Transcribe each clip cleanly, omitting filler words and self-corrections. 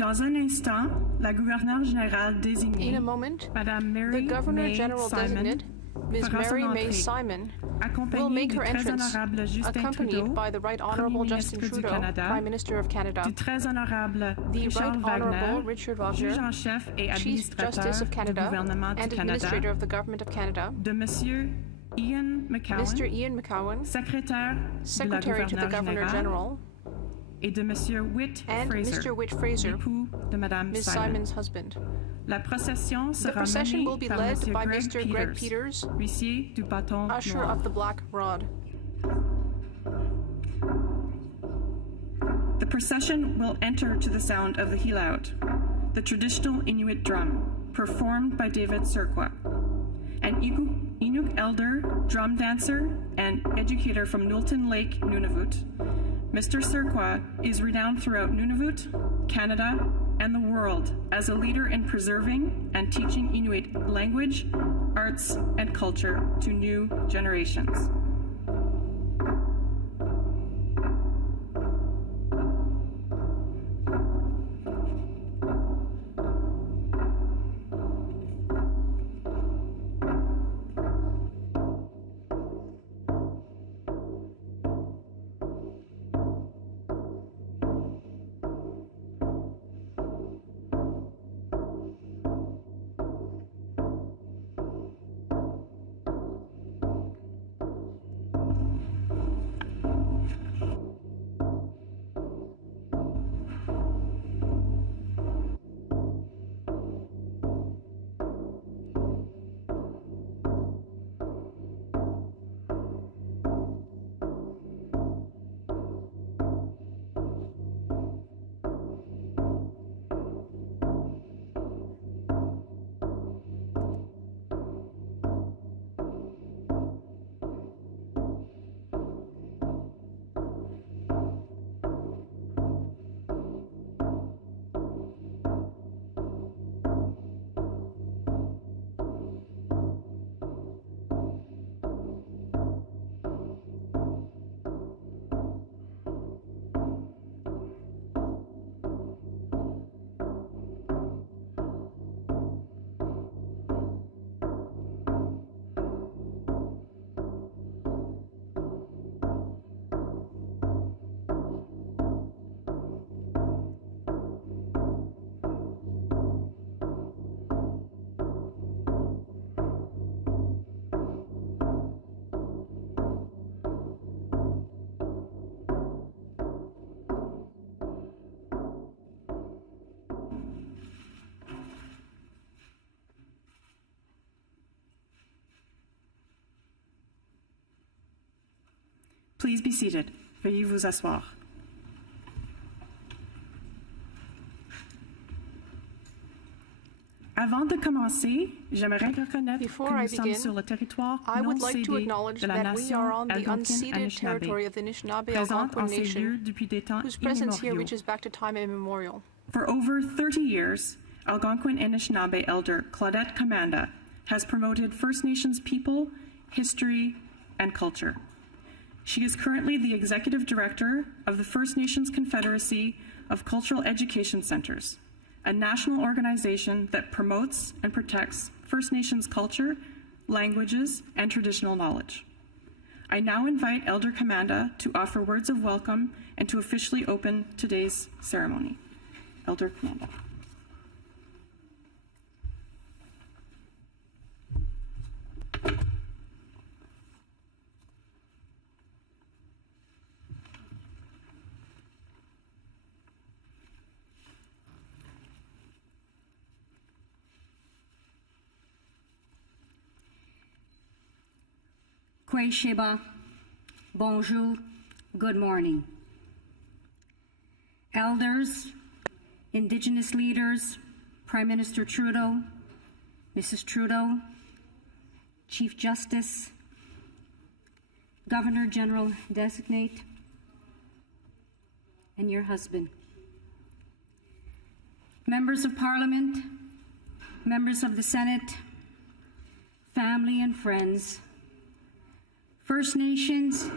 Dans un instant, la gouverneure générale désignée, In a moment, Madame Mary the Governor May General Simon, designate, Ms. fera son Mary May entrée, Simon, will accompagnée make du her très entrance, honorable Justin accompanied Trudeau, by the Right Honourable Premier Justin ministre du Trudeau, Canada, Prime Minister of Canada, du très honorable the Richard Right Wagner, Honourable Richard juge Wagner, en chef et Chief administrateur Justice of du Canada gouvernement du and Canada, Administrator of the Government of Canada, de Monsieur Ian McCowan, Mr. Ian McCowan, secrétaire Secretary to the Governor General, et de Monsieur Whit and Fraser, Mr. Whit Fraser, l'époux de Madame Ms. Simon. Simon's husband. La procession The sera procession menée will be par led Monsieur by Greg Mr. Greg Peters, huissier du bâton Usher noir. of the Black Rod. The procession will enter to the sound of the hilaut, the traditional Inuit drum, performed by David Surqua, an Inuk elder, drum dancer, and educator from Nulton Lake, Nunavut. Mr. Surqua is renowned throughout Nunavut, Canada, and the world as a leader in preserving and teaching Inuit language, arts, and culture to new generations. Please be seated. Veuillez vous asseoir. Avant de commencer, j'aimerais reconnaître Before que I nous sommes begin, sur le territoire I non would like to cédé acknowledge de la that we nation are on the algonquine unceded territory of the Anishinaabe présente en Algonquin ces lieux Nation, depuis des temps whose presence here immémoriaux. reaches back to time immemorial. For over 30 years, Algonquin Anishinaabe elder Claudette Commanda has promoted First Nations people, history, and culture. She is currently the executive director of the First Nations Confederacy of Cultural Education Centers, a national organization that promotes and protects First Nations culture, languages, and traditional knowledge. I now invite Elder Commanda to offer words of welcome and to officially open today's ceremony. Elder Commanda. Kwe Sheba, bonjour, good morning. Elders, Indigenous leaders, Prime Minister Trudeau, Mrs. Trudeau, Chief Justice, Governor General Designate, and your husband. Members of Parliament, members of the Senate, family and friends, First Nations,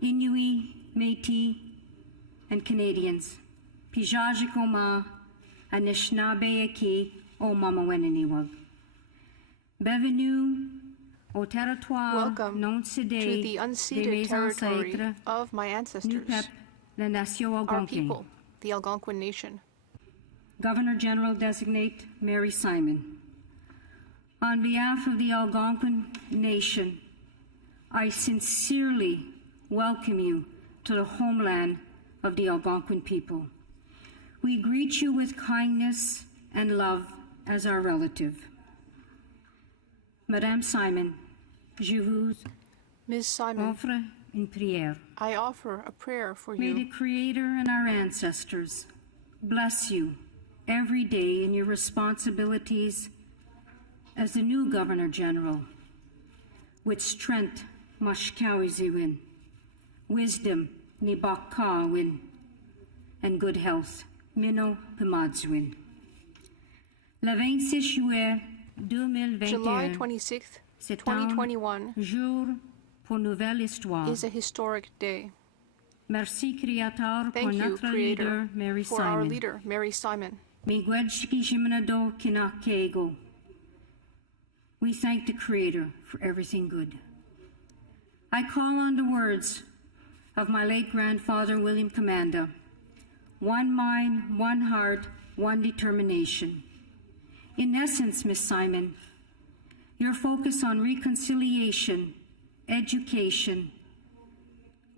Inuit, Métis, and Canadians. Pijajiko ma Anishinaabe Eki o Mamaweniniwag. Bienvenue au territoire Welcome non to cédé the de unceded mes territory ancêtres, of my nu ancestors, peuple, la nation our algonquin. people, the Algonquin Nation. Governor General Designate Mary Simon. On behalf of the Algonquin Nation, I sincerely welcome you to the homeland of the Algonquin people. We greet you with kindness and love as our relative. Madame Simon, je vous Ms. Simon, offre une prière. I offer a prayer for May the you. Creator and our ancestors bless you every day in your responsibilities as the new Governor General, with strength mashkawiziwin, wisdom nibakawin, and good health mino pimadzwin. Le 26 juillet July 2021, 26th, c'est un 2021 jour pour nouvelle histoire. is a historic day. Merci, Créateur, pour Thank you, notre Creator, leader, Mary for our Simon. leader, Mary Simon. We thank the Creator for everything good. I call on the words of my late grandfather, William Commanda. One mind, one heart, one determination. In essence, Miss Simon, your focus on reconciliation, education,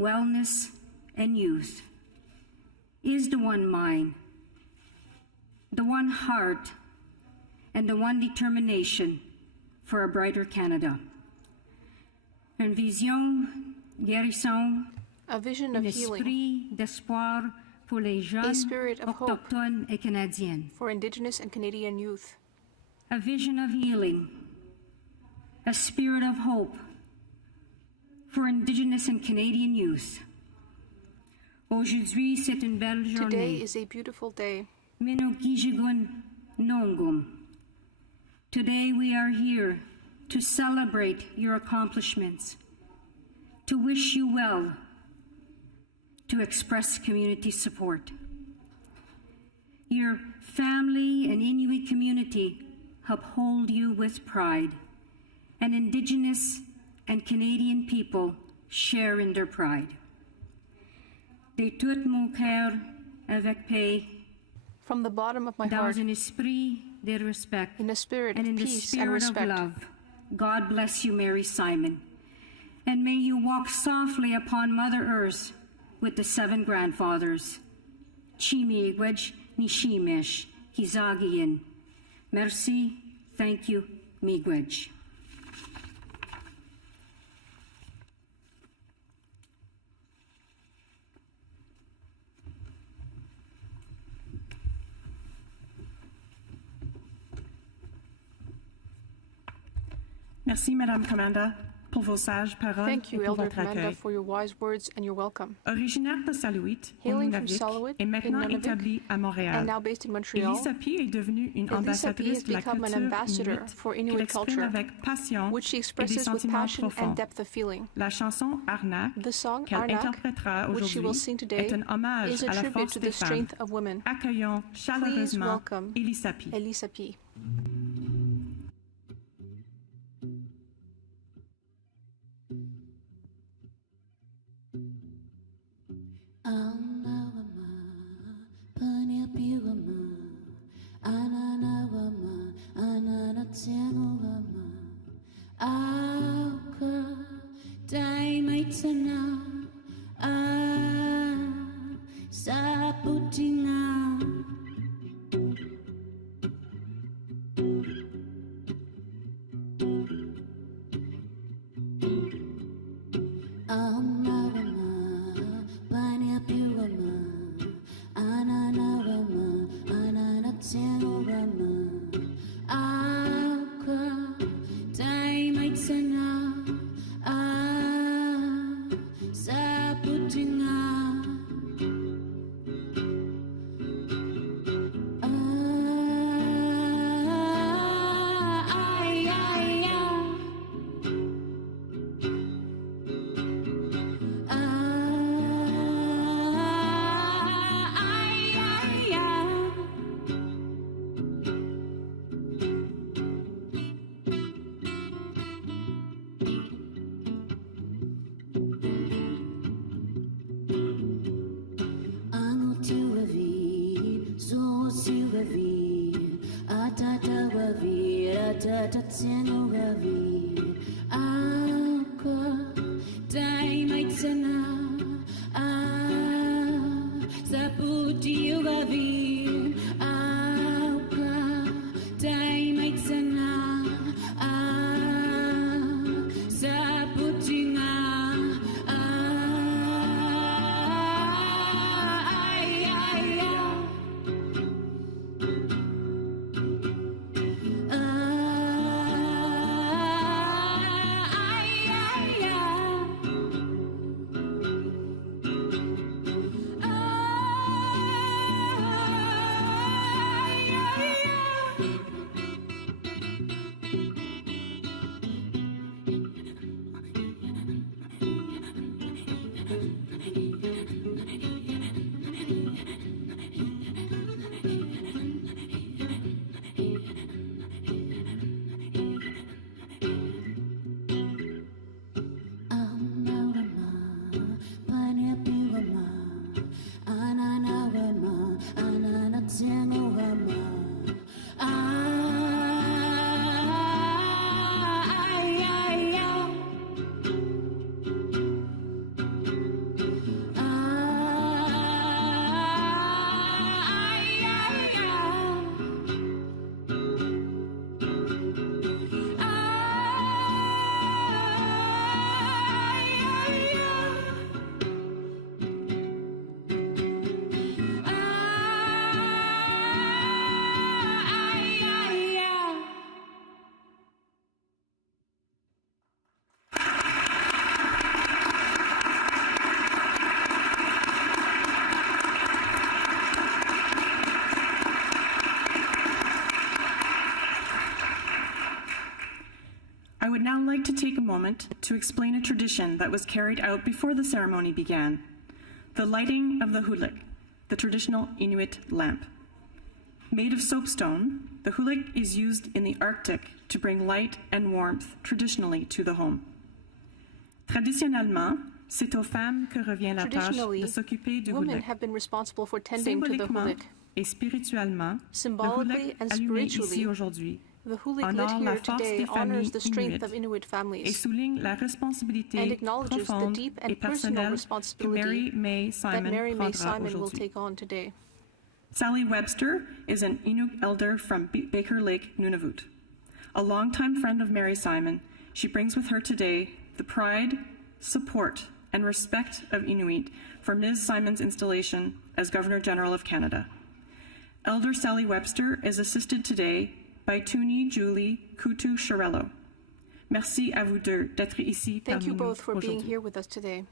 wellness, and youth is the one mind, the one heart, and the one determination for a brighter Canada. Une vision, guérison, A vision un of healing esprit d'espoir pour les jeunes spirit of hope autochtones et canadiennes. for Indigenous and Canadian youth. A vision of healing, a spirit of hope for Indigenous and Canadian youth. Aujourd'hui, c'est une belle Today journée. is a beautiful day. Minogijigun Nongum. Today we are here to celebrate your accomplishments, to wish you well, to express community support. Your family and Inuit community uphold you with pride, and Indigenous and Canadian people share in their pride. De tout mon cœur, avec paix, From the bottom of my dans heart, un esprit de respect in a spirit and of in the peace and spirit of respect, love, God bless you, Mary Simon. And may you walk softly upon Mother Earth with the 7 grandfathers. Chimiigwej Nishimesh Kizagian. Merci, thank you, Miigwej. Merci, Madame Commanda, pour vos sages paroles thank you, et pour Elder votre Commander, accueil. for your wise words and your welcome. Originaire de Salouit, au Hailing from Nunavik, Salouit et maintenant in Nunavik, établie à And Montréal, now based in Montreal, Elisa P. est devenue une Elisa P. ambassadrice has de la become an culture ambassador inuit for qu'elle Inuit exprime culture, avec passion which she et des expresses with sentiments passion profonds. and depth of feeling. La chanson Arnak, The song qu'elle Arnak, interprétera which she will aujourd'hui, sing today, est un hommage is a à la tribute force to des the femmes. strength of women. Accueillons chaleureusement welcome Elisa P. Elisa P. I would now like to take a moment to explain a tradition that was carried out before the ceremony began, the lighting of the qulliq, the traditional Inuit lamp. Made of soapstone, the qulliq is used in the Arctic to bring light and warmth traditionally to the home. Traditionnellement, c'est aux femmes que revient la tâche de s'occuper du women qulliq. have been responsible for tending to the Symboliquement qulliq. et spirituellement, Symbolically le qulliq and allumé spiritually, ici aujourd'hui The qulliq lit honore la here force today des familles honors the strength inuites of Inuit et families souligne la responsabilité and acknowledges the profonde deep et and personal personnelle que responsibility Mary May that Simon Mary May prendra Simon will aujourd'hui. take on today. Sally Webster is an Inuk elder from Baker Lake, Nunavut. A longtime friend of Mary Simon, she brings with her today the pride, support, and respect of Inuit for Ms. Simon's installation as Governor General of Canada. Elder Sally Webster is assisted today by Tuni Julie Kutu Sharello. Merci à vous deux d'être ici Thank parmi you nous both for being aujourd'hui. here with us today.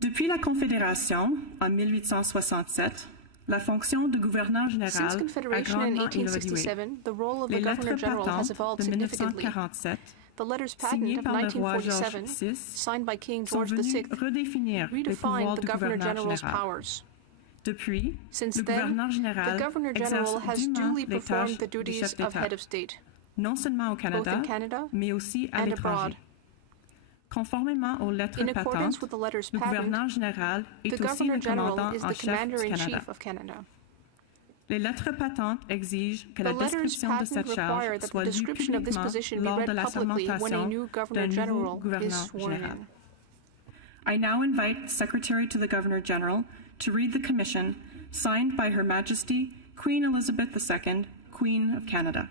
Depuis la Confédération en 1867, la fonction de gouverneur Since général a Confederation in grandement évolué. 1867, the role of the Les Governor lettres General has patentes evolved de significantly. 1947, The letters patent signées of par le roi 1947, George VI, signed by King sont George venus VI, redéfinir les redefined pouvoirs the du Governor gouverneur General's général. powers. Depuis, Since le then, gouverneur général the Governor exerce General has dûment duly les performed tâches the du duties chef of d'État, head of state, non seulement au both Canada, in Canada mais aussi à and l'étranger. abroad. Conformément aux lettres In accordance patentes, with the letters le gouverneur patent, général the est aussi Governor le General commandant is en the chef du Canada. Commander-in-Chief of Canada. Les lettres patentes exigent que The la letters description de patent cette require charge that the soit lue description of this publiquement position be lors de read la publicly when a sermentation new Governor d'un nouveau General is gouverneur sworn général. in. I now invite the Secretary to the Governor General to read the commission signed by Her Majesty Queen Elizabeth II, Queen of Canada.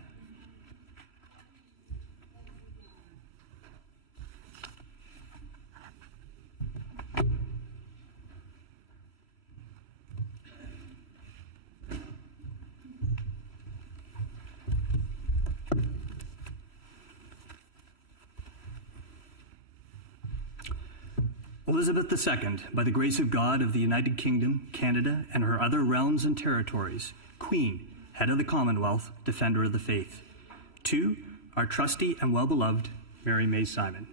Elizabeth II, by the grace of God of the United Kingdom, Canada, and her other realms and territories, Queen, Head of the Commonwealth, Defender of the Faith. 2, our trusty and well-beloved Mary May Simon.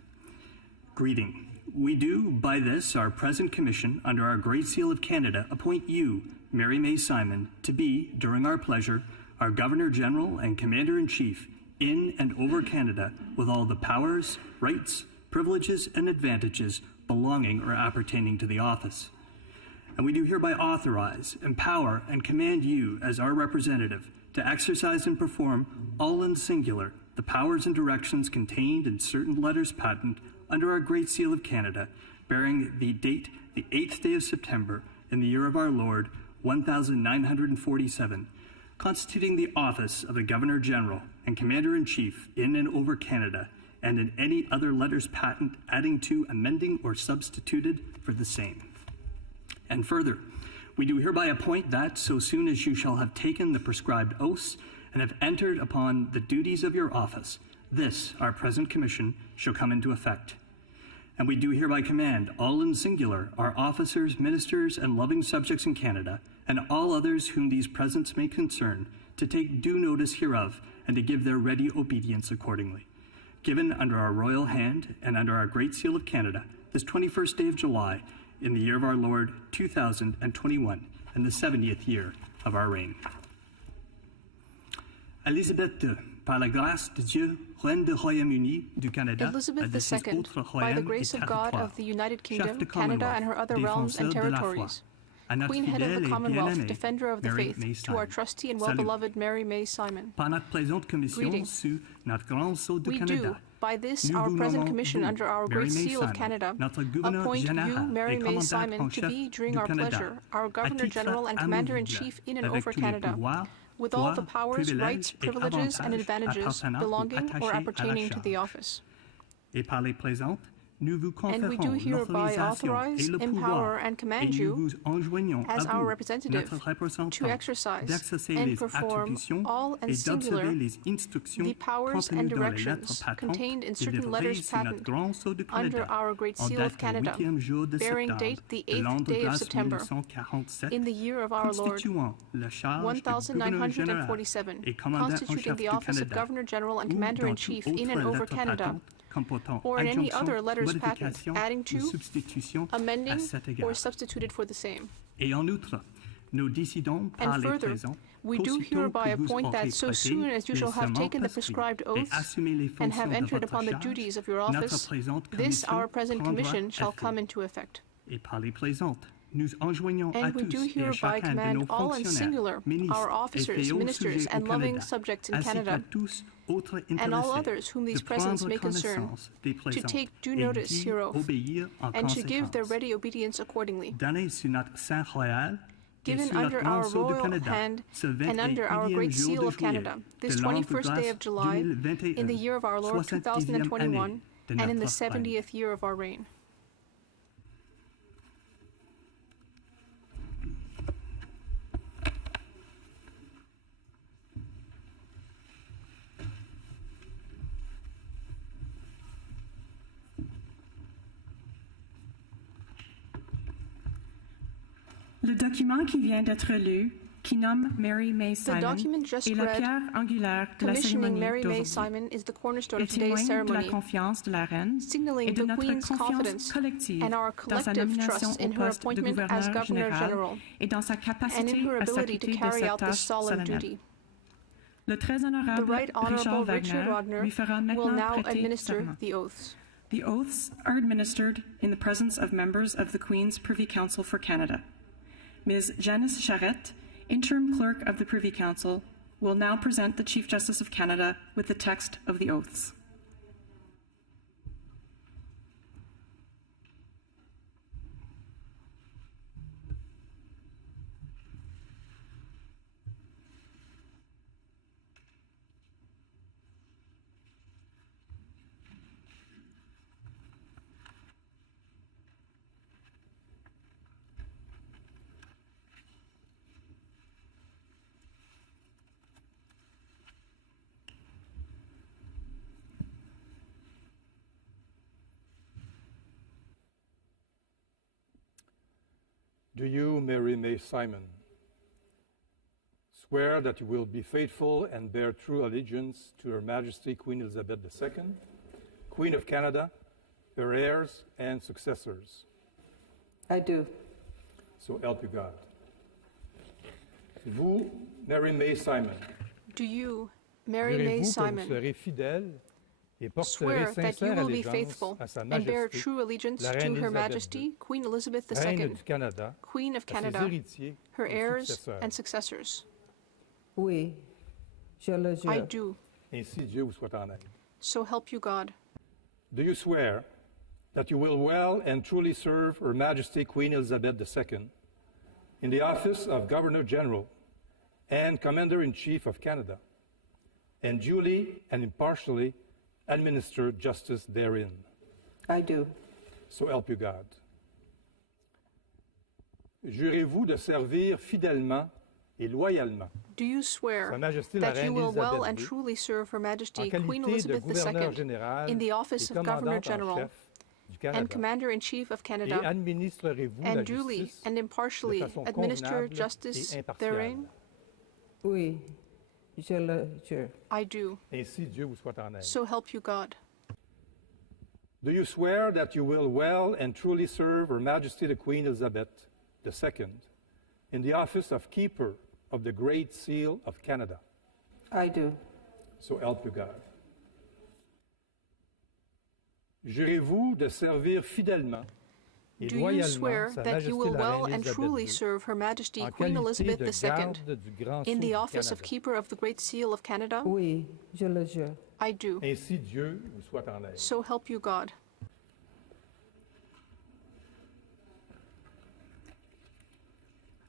Greeting. We do, by this, our present commission, under our Great Seal of Canada, appoint you, Mary May Simon, to be, during our pleasure, our Governor General and Commander-in-Chief in and over Canada, with all the powers, rights, privileges, and advantages belonging or appertaining to the office. And we do hereby authorize, empower, and command you, as our representative, to exercise and perform, all in singular, the powers and directions contained in certain letters patent under our Great Seal of Canada, bearing the date the 8th day of September in the year of our Lord, 1947, constituting the office of the Governor-General and Commander-in-Chief in and over Canada, and in any other letters patent adding to, amending, or substituted for the same. And further, we do hereby appoint that so soon as you shall have taken the prescribed oaths and have entered upon the duties of your office, this, our present commission, shall come into effect. And we do hereby command, all in singular, our officers, ministers, and loving subjects in Canada, and all others whom these presents may concern, to take due notice hereof, and to give their ready obedience accordingly. Given under our royal hand, and under our Great Seal of Canada, this 21st day of July, in the year of our Lord, 2021, and the 70th year of our reign. Elizabeth II, par la grâce de Dieu, reine du Royaume-Uni, du Canada, Elizabeth et de ses II, autres by the royaumes grace et of God territoires, of the United chef Kingdom, de Canada and her other realms and défenseur de la foi, territories, à notre Queen, head of fidèle the et Commonwealth, bien-aimée defender of the Mary faith, May to our Simon. trusty and Salut. well-beloved Mary May Simon. Par notre présente commission Greetings. sous notre grand sceau du We Canada, do, by this nous our vous present nommons commission vous, under our Mary Great May Seal of Simon, Canada, notre gouverneur appoint you, général Mary et May commandant Simon, en to chef be, during du our Canada, pleasure, our à Governor titre General and amovible, Commander-in-Chief in and avec over tous les Canada, pouvoirs, with all droits, the powers, rights, privilèges et privileges, and avantages advantages appartenant ou belonging or attachés à la appertaining to the charge. office. Et par les présentes, nous vous And we do conférons hereby l'autorisation authorize, et le empower, pouvoir, and et command nous you, vous enjoignons as à our vous, representative, notre représentant, to exercise d'exercer and les perform attributions all and et singular d'observer les instructions the powers contenues and dans les lettres directions patentes contained in et certain livrées letters sous notre patent grand sceau de under Canada, our Great en Seal date of du Canada, 8e jour de bearing septembre date the de l'an 8th de day of grâce September, 1847, in the year of our Lord, constituant la charge de gouverneur général 1947, et commandant en constituting chef the du office of Canada, Governor General and ou Commander-in-Chief dans toute in and autre over lettre Canada, patente comportant or in any adjonction, other letters patent modification adding ou to, substitution à amending, cet égard. or substituted for the same. Et en outre, nous décidons par And les further, présents we do qu'aussitôt hereby que vous appoint aurez that so prêté soon as you les shall have serments taken the prescrits prescribed et oaths assumé les and have fonctions de entered votre upon the charge, duties of your notre office, présente this commission our present prendra commission shall effet. come into effect. Et par les présentes, nous enjoignons à And we do tous et à hereby chacun de command nos all and fonctionnaires, singular, ministres our et officers, féaux ministers, sujets au and loving Canada, subjects in ainsi qu'à Canada, tous autres and all intéressés, others whom these de presents prendre may concern, connaissance des to présents take due et notice d'y hereof, obéir en and to give their conséquence. ready obedience accordingly. Donné sous notre sein royal et Given sous notre under grand our sceau de royal Canada, hand ce and under our 21e Great jour Seal de of juillet Canada, this de l'an de 21st day of grâce July, 2021, in the year of our Lord 70e 2021, année de and in the notre règne. 70th year of our reign. Le document qui vient d'être lu, qui nomme Mary May Simon, document just est la read, pierre angulaire de la Commissioning cérémonie Mary May d'aujourd'hui. Simon is the cornerstone Il of today's témoigne de la ceremony, confiance de la reine et signaling de the notre Queen's confiance confidence collective and our dans sa collective nomination trust au in her poste de appointment as gouverneur Governor général General et dans sa and in capacité her à ability to s'acquitter de carry cette out this tâche solemn solennelle. duty. Le très The honorable Right Honorable Richard Richard Wagner Wagner lui fera will maintenant now prêter administer serment. the oaths. The oaths are administered in the presence of members of the Queen's Privy Council for Canada. Ms. Janice Charette, Interim Clerk of the Privy Council, will now present the Chief Justice of Canada with the text of the oaths. Do you, Mary May Simon, swear that you will be faithful and bear true allegiance to Her Majesty Queen Elizabeth II, Queen of Canada, her heirs and successors? I do. So help you God. Vous, Mary May Simon, Do you, Mary May jurez-vous que vous Simon, serez fidèle et porterez swear that you sincère will be allégeance faithful à Sa and bear Majesté, true allegiance la to Reine Her Élisabeth Majesty, Queen Elizabeth Reine II, du Canada, Queen of à ses Canada, héritiers her et heirs successeurs? and successors? Oui, Je le jure. I do. Ainsi Dieu vous soit en aide. So help you God. Do you swear that you will well and truly serve Her Majesty Queen Elizabeth II in the office of Governor General and Commander-in-Chief of Canada, and duly and impartially administer justice therein? I do. So help you God. Jurez-vous de servir fidèlement et loyalement Do you swear Sa Majesté la that you Reine will well Élisabeth and II truly serve Her en Majesty Queen qualité de Elizabeth gouverneur II général in the office et of Governor commandant en General chef du Canada, and Commander-in-Chief of et Canada, administrerez-vous la and duly justice and de impartially façon administer convenable justice et impartiale? therein? Oui, je le jure. I do. Ainsi Dieu vous soit en aide. So help you God. Do you swear that you will well and truly serve Her Majesty the Queen Elizabeth II in the office of Keeper of the Great Seal of Canada? I do. So help you God. Jurez-vous de servir fidèlement et Do you loyalement swear Sa that you Majesté will la well Reine and Élisabeth truly II serve Her Majesty en Queen qualité Elizabeth de II garde du Grand in Sceau the du office of Canada? Keeper of the Great Seal of Canada? Oui, je le jure. I do. Ainsi Dieu vous soit en aide. So help you God.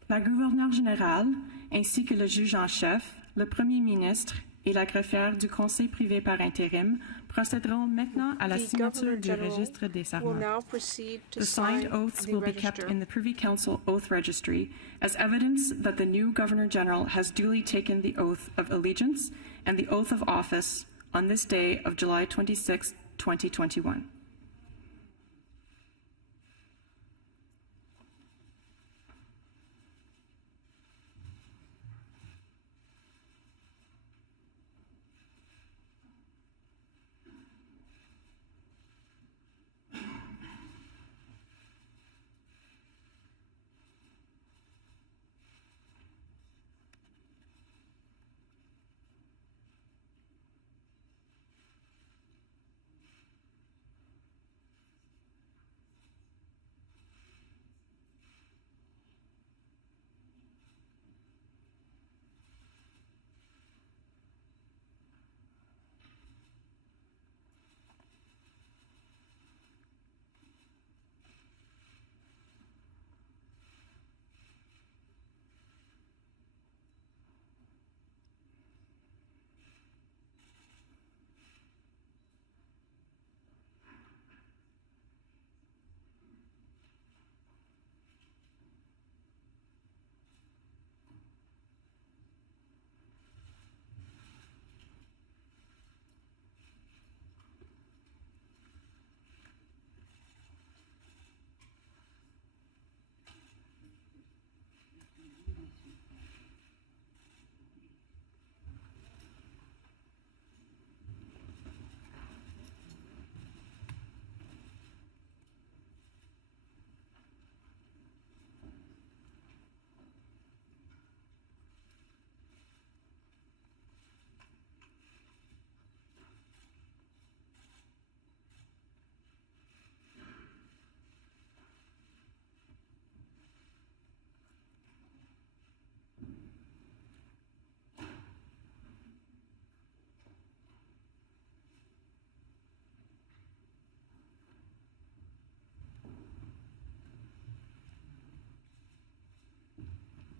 La gouverneure générale, ainsi que le juge en chef, le premier ministre et la greffière du conseil privé par intérim procéderont maintenant à la The signature Governor du General registre des will serments. now proceed to The signed sign oaths the will be kept register. in the Privy Council Oath Registry as evidence that the new Governor General has duly taken the oath of allegiance and the oath of office on this day of July 26, 2021.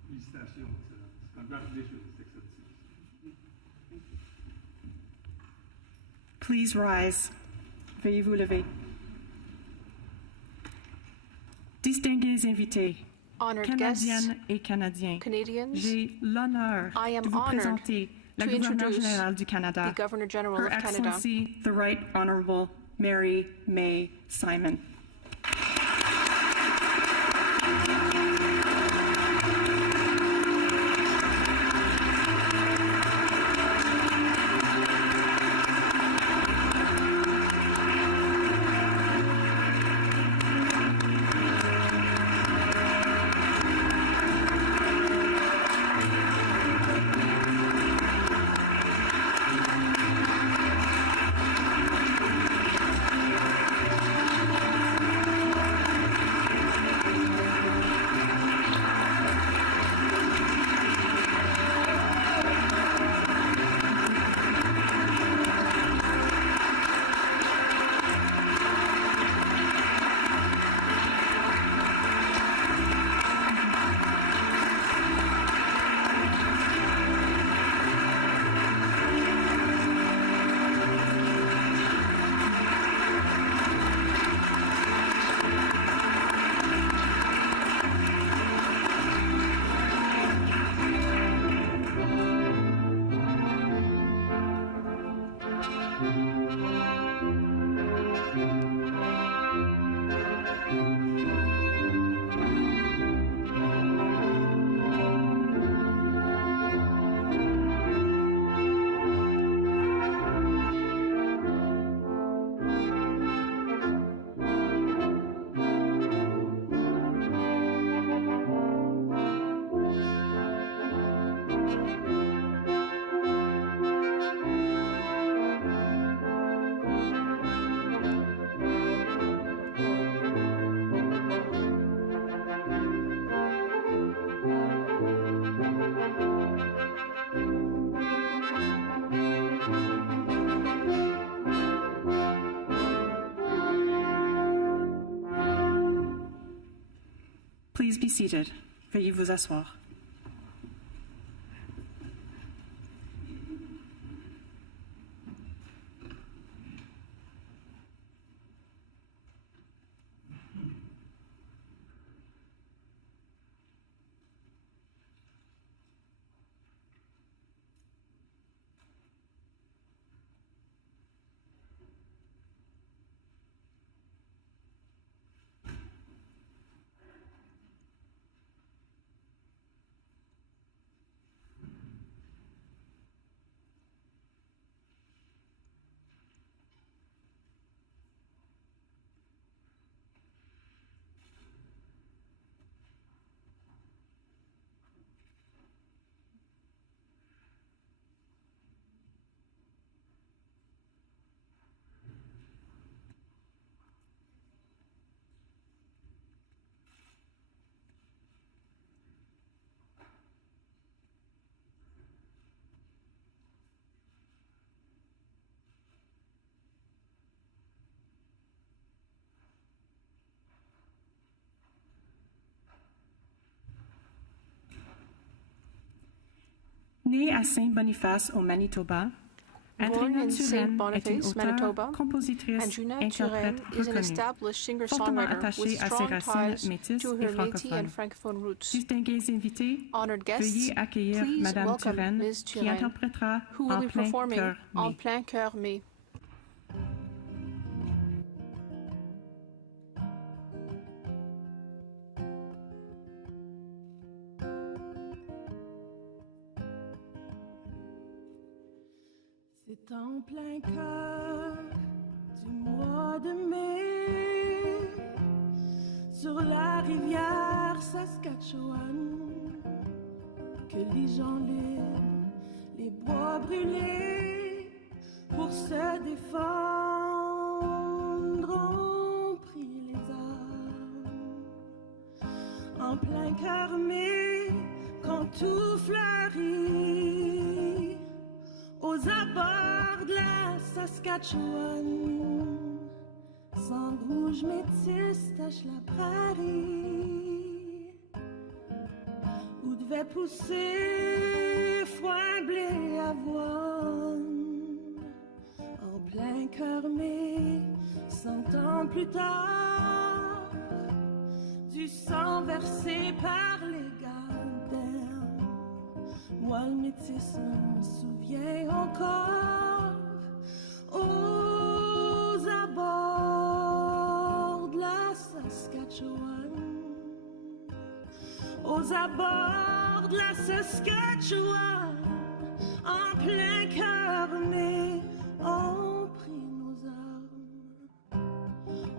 Félicitations, Excellence. Congratulations, Excellencies. Please rise. Veuillez vous lever. Distingués invités, Honored guests, Canadiennes et Canadiens, Canadians, j'ai l'honneur I am de vous honored présenter la to gouverneure introduce générale du Canada, the Governor General Her of Canada, Excellency the Right Honourable Mary May Simon. Please be seated. Veuillez vous asseoir. Né à Saint-Boniface au Manitoba, Born in St. est une Boniface, auteure, Manitoba, compositrice, Andrina interprète Turenne peu is an connue, established fortement singer-songwriter attachée with à ses strong racines ties métisses to et her Métis francophones. and Francophone roots. Distingués invités, Honored guests, veuillez accueillir please Madame welcome Turenne, Ms. qui Turenne, interprétera who will en be plein performing cœur En mai. plein cœur mai. C'est en plein cœur du mois de mai, sur la rivière Saskatchewan, que les gens libres, les bois brûlés, pour se défendre ont pris les armes. En plein cœur mai, quand tout fleurit, aux abords de la Saskatchewan, sang rouge métis tache la prairie, où devait pousser foin, blé, avoine. En plein cœur mai, 100 ans plus tard, du sang versé par les gardiens, moi le métis me souviens encore, aux abords de la Saskatchewan, aux abords de la Saskatchewan, en plein cœur mai, on prit nos armes.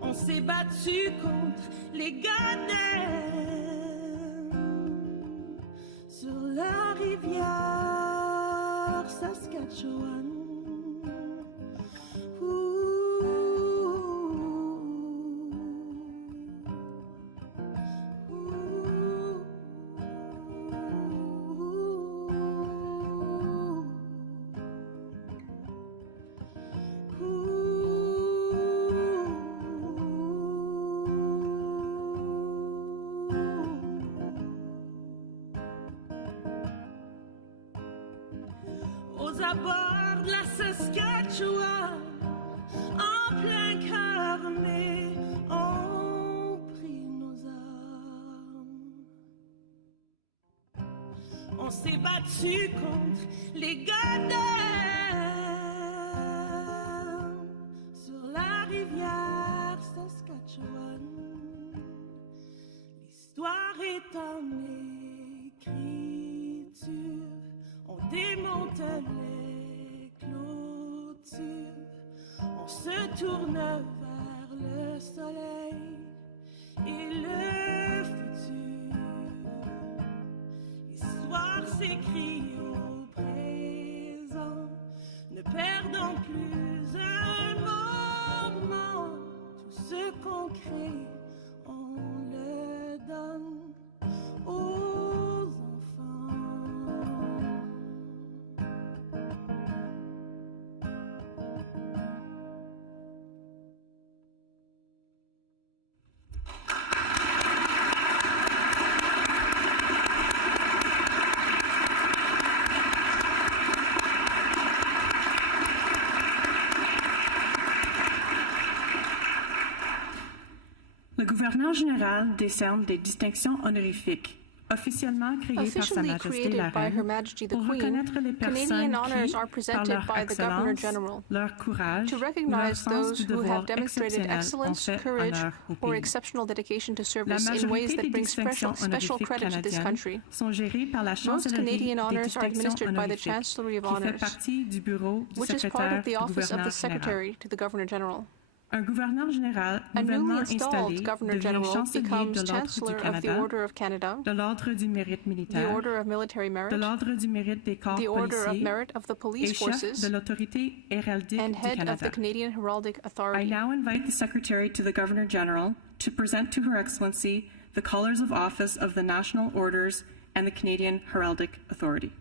On s'est battu contre les Gardiens sur la rivière Saskatchewan. Aux abords de la Saskatchewan, en plein cœur mai, on prit nos armes. On s'est battu contre les Gardiens sur la rivière Saskatchewan. L'histoire est en écriture. On démonte les clôtures, on se tourne vers le soleil et le futur. L'histoire s'écrit au présent, ne perdons plus un moment. Tout ce qu'on crée, on le donne aux enfants. Le gouverneur général décerne des distinctions honorifiques, officiellement créées par Sa Officially Majesté created la by Her Reine, Majesty the pour Queen, reconnaître les Canadian personnes honors qui, are par presented leur by the Governor excellence, General leur courage to ou leur recognize sens those du who devoir have demonstrated exceptionnel ont excellence, fait courage, honneur au or pays. exceptional dedication to La service in ways majorité that des brings distinctions special honorifiques credit to this canadiennes country. sont gérées par la Most Chancellerie Canadian des honors are distinctions administered by the honorifiques, Chancellery of qui fait Honors, partie du bureau du which is part secrétaire of the du office of gouverneur the général. Secretary to the Governor General. Un gouverneur général A newly nouvellement installed installé Governor devient General chancelier becomes de l'Ordre du Chancellor of the Canada, Order of Canada, de l'Ordre du Mérite the militaire, Order of Military de Merit, l'Ordre du Mérite des corps the Order of policiers Merit of the et Police chef Forces, de l'autorité héraldique and du head of the Canada. Canadian Heraldic I Authority. now invite the Secretary to the Governor General to present to Her Excellency the colours of office of the National Orders and the Canadian Heraldic Authority.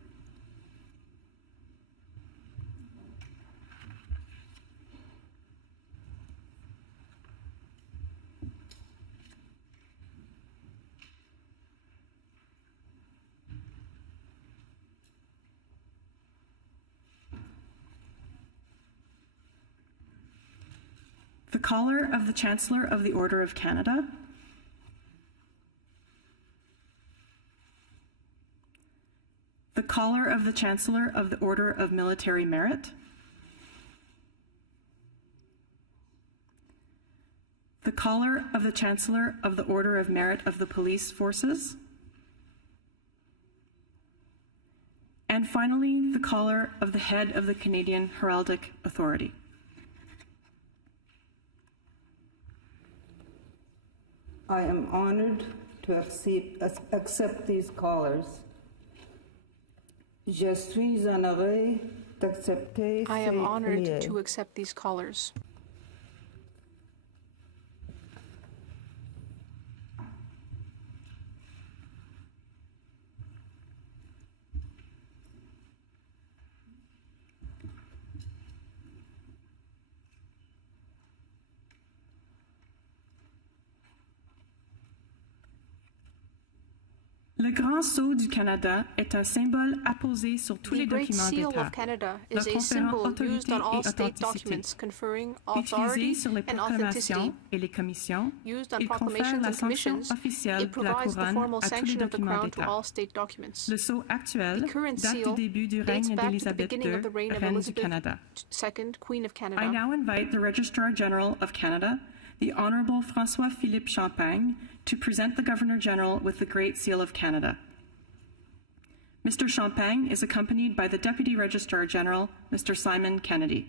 The collar of the Chancellor of the Order of Canada, the collar of the Chancellor of the Order of Military Merit, the collar of the Chancellor of the Order of Merit of the Police Forces, and finally, the collar of the head of the Canadian Heraldic Authority. I am honored to accept these collars. Je suis honoré d'accepter I am ces honored colliers. to accept these collars. Le Grand Sceau du Canada est un symbole apposé sur tous The les Great documents Seal d'État, of Canada leur is a conférant symbol autorité used on et all state authenticité, documents, conferring utilisé authority sur les and proclamations authenticity. et les commissions. Used on Il confère proclamations la and sanction commissions, officielle it de la provides the couronne formal à tous les sanction of the documents crown to d'État. all state documents. Le sceau actuel The current date du seal début du dates règne back to the d'Élisabeth beginning of the II, reign of reine du Elizabeth Canada. II, Queen of Canada. I now invite the Registrar General of Canada, the Honourable François-Philippe Champagne, to present the Governor General with the Great Seal of Canada. Mr. Champagne is accompanied by the Deputy Registrar General, Mr. Simon Kennedy.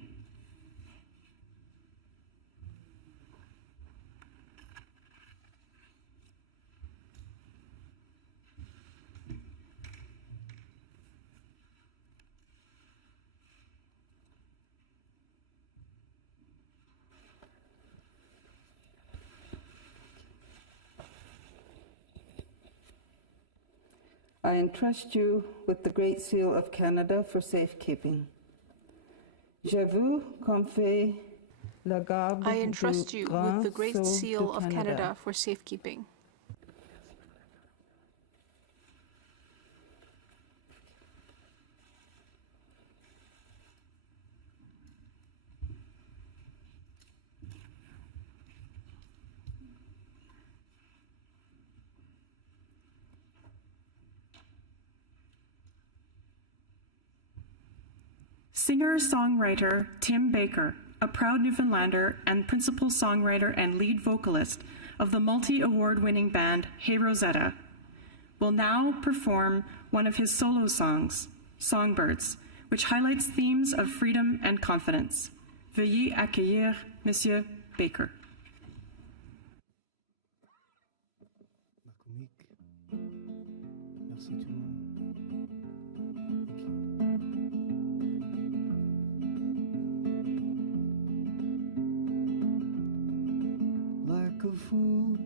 I entrust you with the Great Seal of Canada for safekeeping. Je vous confie la garde I entrust du you Grand with the Great Sceau Seal du of Canada. Canada for safekeeping. Singer-songwriter Tim Baker, a proud Newfoundlander and principal songwriter and lead vocalist of the multi-award-winning band Hey Rosetta, will now perform one of his solo songs, Songbirds, which highlights themes of freedom and confidence. Veuillez accueillir Monsieur Baker. Merci tout le monde. Like a fool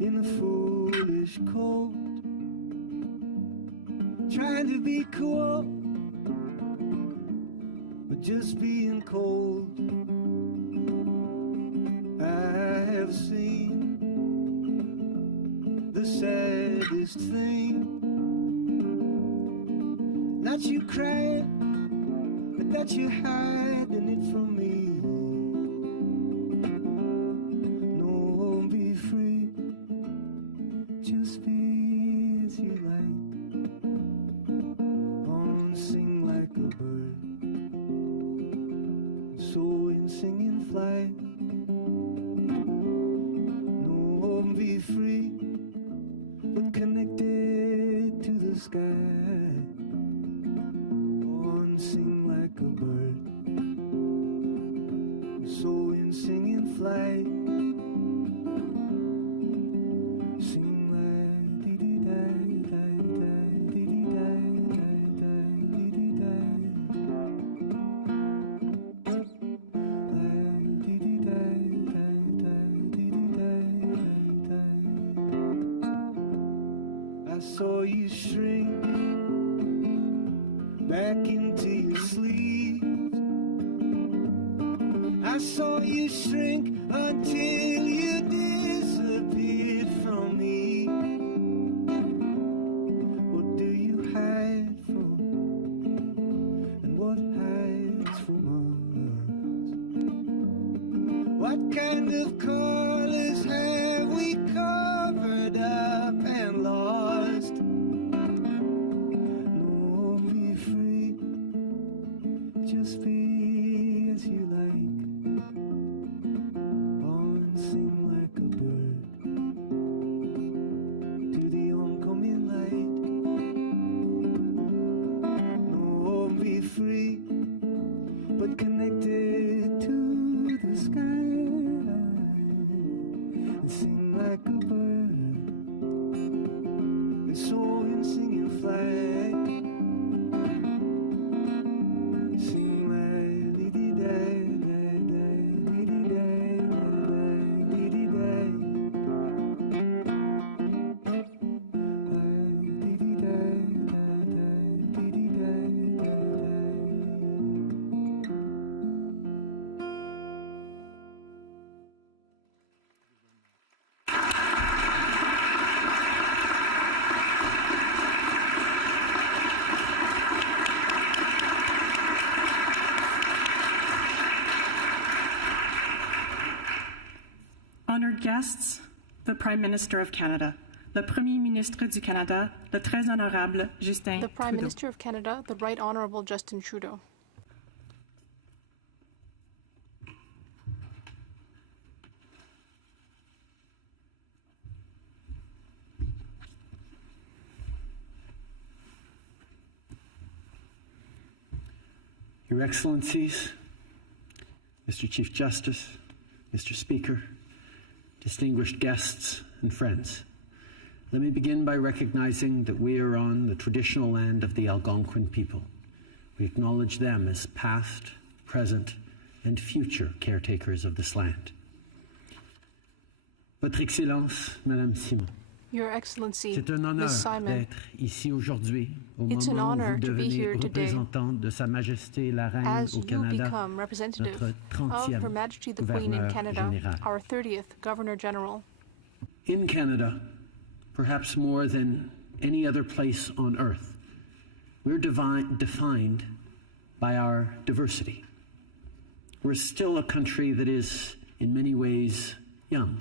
in a foolish coat, trying to be cool, but just being cold. I have seen the saddest thing, not you crying, but that you're hiding it from me. fly. No, won't be free, but connected to the sky. Born sing like a bird, so in singing flight. I saw you shrink back into your sleeves. I saw you shrink until you disappeared from me. What do you hide from? And what hides from us? What kind of colors have we covered up and lost? No, be free, just be as you like. Born sing like a bird to the oncoming light. No, be free, but connected to the sky. And sing like a bird, and so in singing flight. Sing like dee-dee-day, day-day, dee-dee-day, day-day, dee-dee-day. Like dee-dee-day, day-day, dee-dee-day, day-day. Honored guests, the Prime Minister of Canada, le Premier Ministre du Canada, le très honorable Justin The Prime Trudeau. Minister of Canada, the Right Honourable Justin Trudeau. Your Excellencies, Mr. Chief Justice, Mr. Speaker, distinguished guests and friends, let me begin by recognizing that we are on the traditional land of the Algonquin people. We acknowledge them as past, present, and future caretakers of this land. Votre Excellence, Madame Simon, Your Excellency, c'est un honneur Ms. Simon, d'être ici aujourd'hui au It's an moment où honor vous to be devenez here today représentante de Sa Majesté la Reine as au you Canada, become representative notre of 30e Her Majesty the Queen in gouverneur Canada, général. our 30th Governor General. In Canada, perhaps more than any other place on earth, we're defined by our diversity. We're still a country that is, in many ways, young.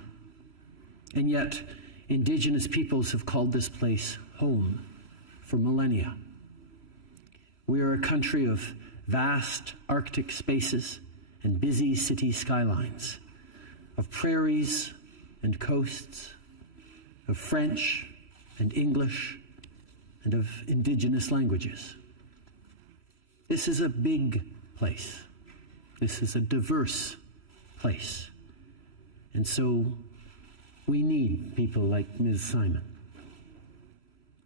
And yet, Indigenous peoples have called this place home for millennia. We are a country of vast Arctic spaces and busy city skylines, of prairies and coasts, of French and English, and of Indigenous languages. This is a big place. This is a diverse place. And so we need people like Ms. Simon.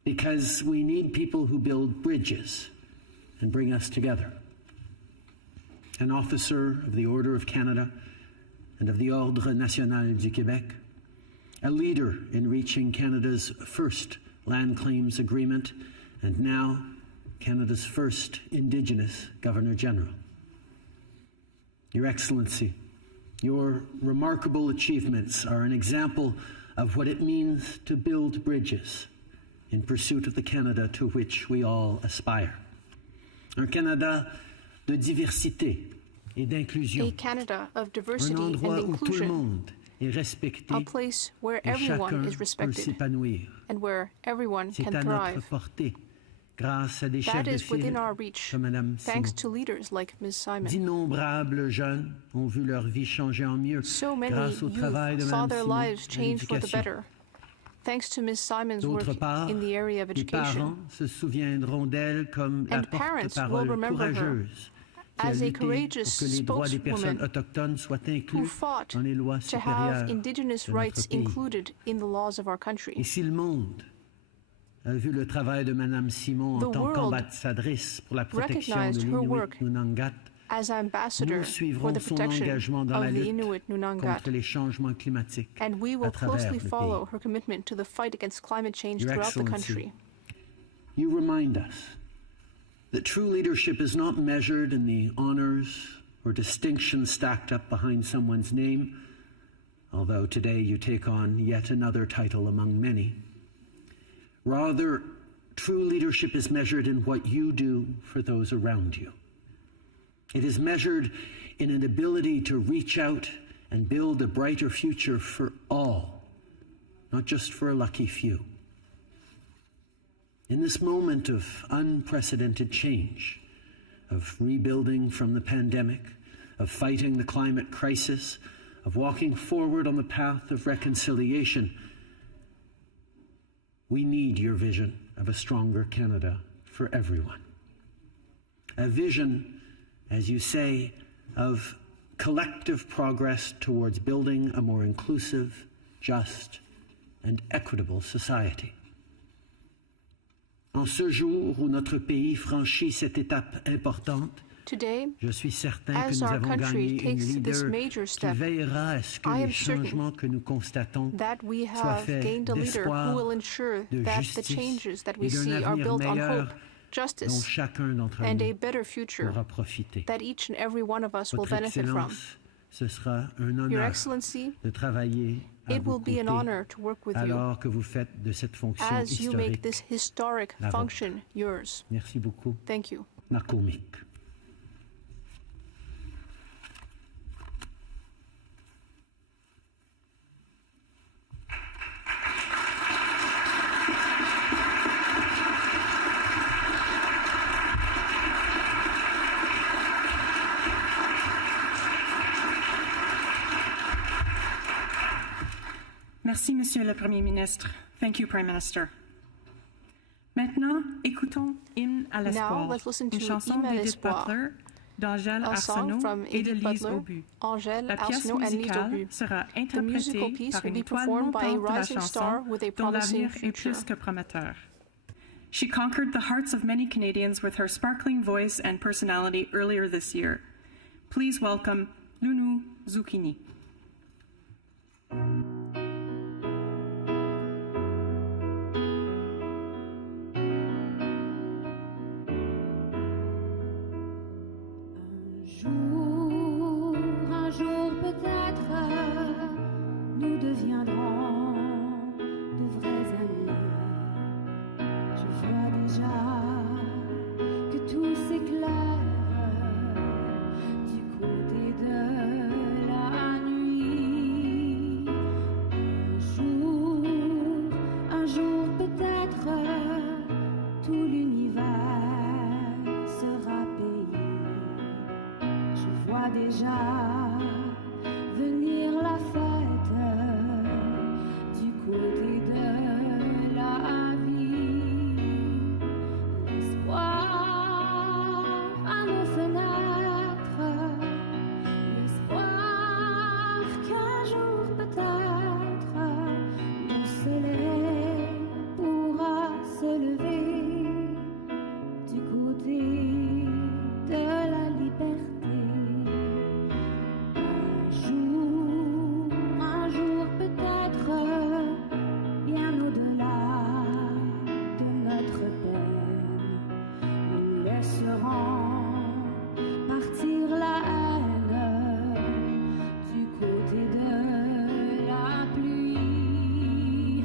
Because we need people who build bridges and bring us together. An officer of the Order of Canada and of the Ordre National du Québec, a leader in reaching Canada's first land claims agreement, and now Canada's first Indigenous Governor General. Your Excellency, your remarkable achievements are an example of what it means to build bridges in pursuit of the Canada to which we all aspire. Un Canada de diversité et d'inclusion. A Canada of Un diversity and endroit où tout le inclusion. monde est respecté A place where et everyone chacun is peut respected s'épanouir. and where everyone C'est can à notre thrive. portée grâce à des chefs That de is within file our reach, comme Madame thanks Simon. to leaders like Ms. Simon. D'innombrables jeunes ont vu leur vie changer en mieux So many grâce au travail de youth saw Madame their Simon lives à change for the l'éducation. better, thanks to Ms. Simon's work D'autre part, in the area of les education. parents se souviendront d'elle comme la And parents will porte-parole remember her courageuse qui a as a lutté courageous pour que les droits des personnes spokeswoman autochtones soient who inclus fought dans les lois to have supérieures indigenous de rights notre pays. included in the laws of our Et country. si le monde a vu le travail de Madame Simon en The tant world qu'ambassadrice pour la protection de recognized her l'Inuit work Nunangat, as ambassador nous for suivrons the son protection engagement dans la of the lutte Inuit Nunangat, contre les changements climatiques and we à will travers closely le follow pays. her commitment to the fight against climate change Your throughout the Excellency, country. you remind us that true leadership is not measured in the honors or distinctions stacked up behind someone's name, although today you take on yet another title among many. Rather, true leadership is measured in what you do for those around you. It is measured in an ability to reach out and build a brighter future for all, not just for a lucky few. In this moment of unprecedented change, of rebuilding from the pandemic, of fighting the climate crisis, of walking forward on the path of reconciliation, we need your vision of a stronger Canada for everyone. A vision, as you say, of collective progress towards building a more inclusive, just, and equitable society. En ce jour où notre pays franchit cette étape importante, Today, je suis certain que as nous our avons country gagné une takes this leader major qui step, veillera à ce que I les am certain changements que nous constatons that we soient have faits gained a leader d'espoir, who will ensure de that the justice changes that et we d'un see are avenir built on meilleur hope, dont justice, chacun d'entre and a nous better future pourra profiter. that each and every one of us will Votre benefit from. Excellence, ce sera un Your honneur Excellency, de travailler à it vos will be an côtés honor to work with you alors que vous faites de cette fonction as you make historique this historic la vôtre. function yours. Merci beaucoup. Thank you. Nakoumik. Merci, Monsieur le Premier ministre. Thank you, Prime Minister. Maintenant, écoutons Hymne à l'espoir, let's listen une to chanson Hymne à d'Edith l'espoir, Butler, d'Angèle a song Arsenault from et de Edith Lise Butler, Aubu. Angèle La pièce Arsenault and Lise musicale Aubu. sera The musical interprétée piece par will une be étoile performed by a montante de la rising star chanson with a dont promising l'avenir est future. plus que prometteur. She conquered the hearts of many Canadians with her sparkling voice and personality earlier this year. Please welcome Nounou Zucchini. Un jour peut-être, nous deviendrons de vrais amis. Je vois déjà que tout s'éclaire du côté de la nuit. Un jour peut-être, tout l'univers sera payé. Je vois déjà venir la fête du côté de la vie. L'espoir à nos fenêtres, l'espoir qu'un jour peut-être le soleil pourra se lever du côté de la liberté. Un jour peut-être, bien au-delà de notre peine, nous laisserons partir la haine du côté de la pluie.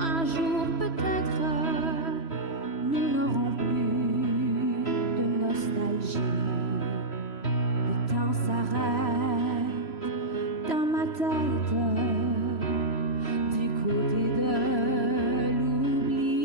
Un jour peut-être, nous n'aurons plus de nostalgie. Le temps s'arrête dans ma tête du côté de l'oubli.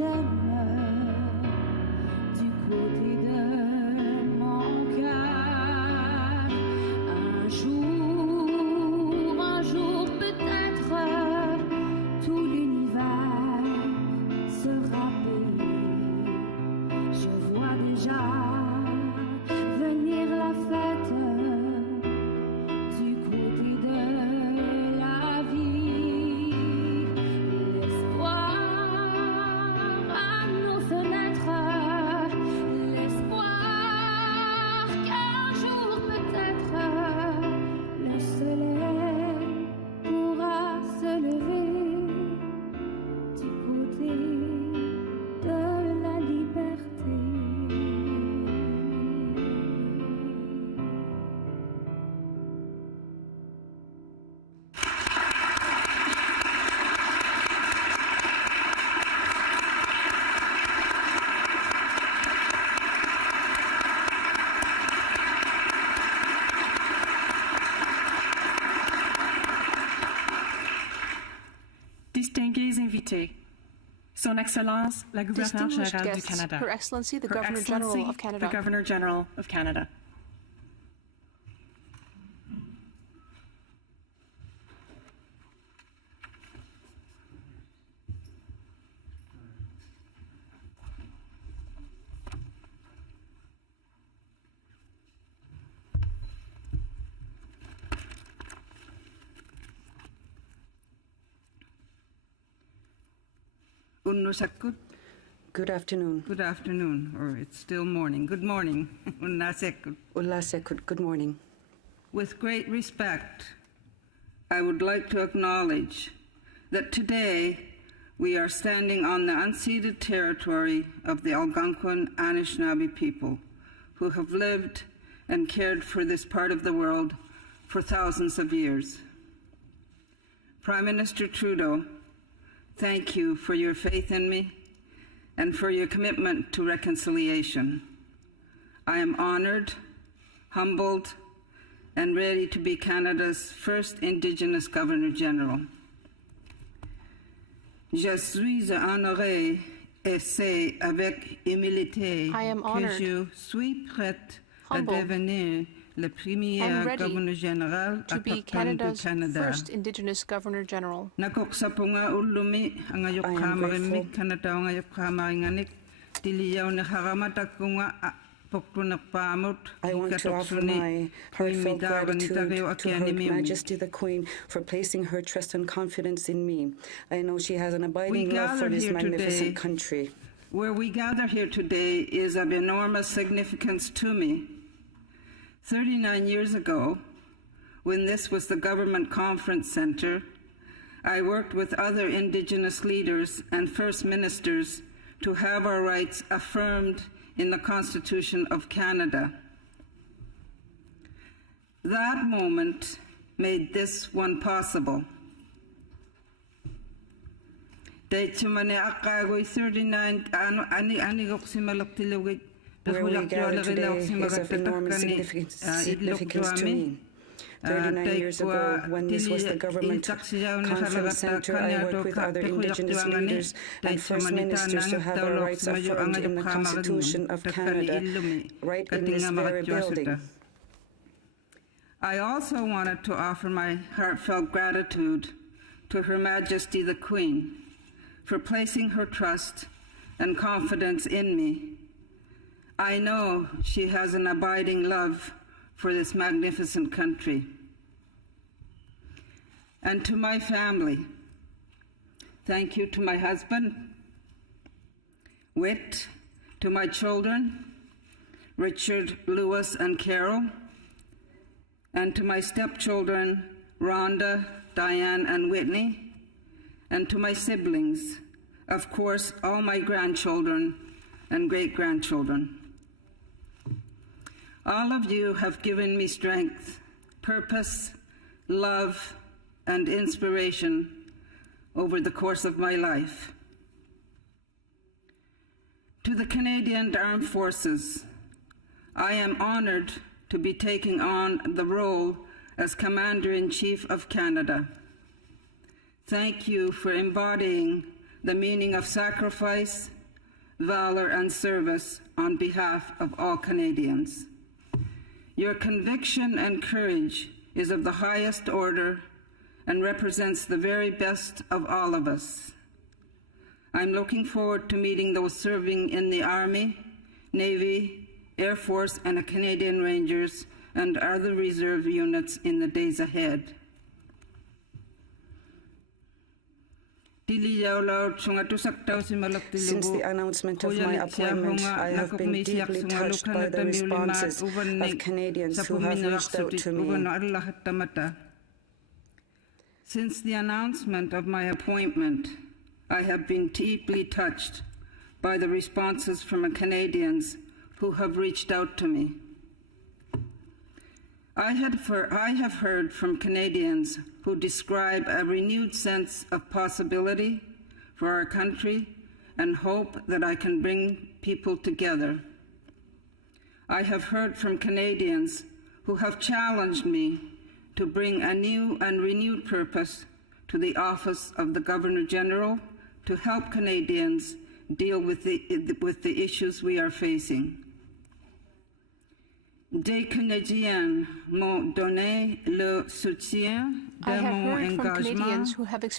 t'aime du côté de mon cœur. Un jour peut-être, tout l'univers sera payé. Je vois déjà venir la fête du côté de la vie. L'espoir à nos fenêtres, l'espoir qu'un jour peut-être le soleil pourra se lever du côté de la liberté. Distingués invités, Son Excellence, la gouverneure Distinguished générale du guests, Canada. Her Excellency, the Her Governor General Excellency, of Canada. the Governor General of Canada. Unnusakut. Good afternoon. Good afternoon, or it's still morning. Good morning. Unnasekut. Ulasekut, good morning. With great respect, I would like to acknowledge that today we are standing on the unceded territory of the Algonquin Anishinaabe people, who have lived and cared for this part of the world for thousands of years. Prime Minister Trudeau, thank you for your faith in me and for your commitment to reconciliation. I am honored, humbled, and ready to be Canada's first Indigenous Governor-General. Je suis honorée et c'est avec humilité I am que honored, je suis prête à humbled, devenir le premier and ready Gouverneur-Général to be autochtone du Canada's Canada. first Indigenous Governor General. Nakok sa punga ulumi ang ayok I am kamarimik grateful. Canada ang ayok kamaringanik tiliyaw na haramat kunga poktunak pamot I want to offer my heartfelt gratitude to Her Majesty the Queen for placing her trust and confidence in me. I know she has an abiding love for this magnificent country. Where we gather here today is of enormous significance to me. 39 years ago, when this was the Government Conference Center, I worked with other Indigenous leaders and First Ministers to have our rights affirmed in the Constitution of Canada. That moment made this one possible. Where we gather today is of enormous significance to me. 39 years ago, when this was the Government Conference Center, I worked with other Indigenous leaders and First Ministers to have our rights affirmed in the Constitution of Canada, right in this very building. I also wanted to offer my heartfelt gratitude to Her Majesty the Queen for placing her trust and confidence in me. I know she has an abiding love for this magnificent country. And to my family, thank you to my husband, Whit, to my children, Richard, Lewis, and Carol, and to my stepchildren, Rhonda, Diane, and Whitney, and to my siblings, of course, all my grandchildren and great-grandchildren. All of you have given me strength, purpose, love, and inspiration over the course of my life. To the Canadian Armed Forces, I am honored to be taking on the role as Commander-in-Chief of Canada. Thank you for embodying the meaning of sacrifice, valor, and service on behalf of all Canadians. Your conviction and courage is of the highest order and represents the very best of all of us. I'm looking forward to meeting those serving in the Army, Navy, Air Force, and the Canadian Rangers and other reserve units in the days ahead. Since the announcement of my appointment, I have been deeply touched by the responses of Canadians who have reached out to me. Since the announcement of my appointment, I have been deeply touched by the responses from Canadians who have reached out to me. I have heard from Canadians who describe a renewed sense of possibility for our country and hope that I can bring people together. I have heard from Canadians who have challenged me to bring a new and renewed purpose to the office of the Governor-General to help Canadians deal with the issues we are facing. Des Canadiens m'ont donné le soutien de mon engagement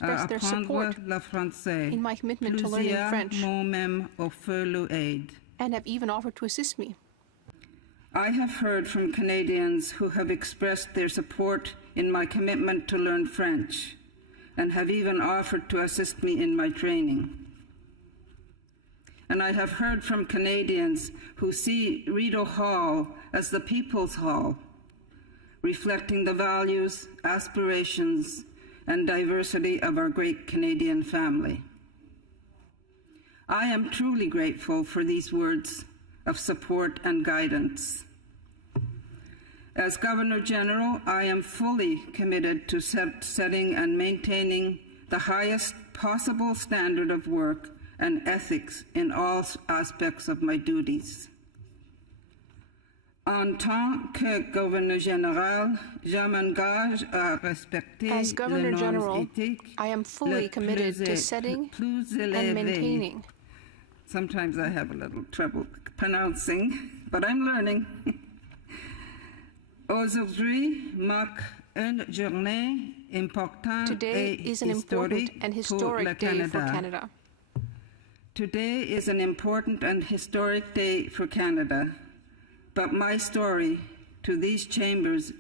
à apprendre le français. In my commitment to learning French, m'ont même offert l'aide. and have even offered to assist me. I have heard from Canadians who have expressed their support in my commitment to learn French and have even offered to assist me in my training. And I have heard from Canadians who see Rideau Hall as the People's Hall, reflecting the values, aspirations, and diversity of our great Canadian family. I am truly grateful for these words of support and guidance. As Governor-General, I am fully committed to setting and maintaining the highest possible standard of work and ethics in all aspects of my duties. En tant que Gouverneur Général, je m'engage à respecter As Governor les General, normes éthiques I am fully committed to setting and maintaining. Sometimes I have a little trouble pronouncing, but I'm learning. Aujourd'hui marque une journée importante Today et is an important historique and pour le historic day for Canada. Canada. Today is an important and historic day for Canada, but my story to these chambers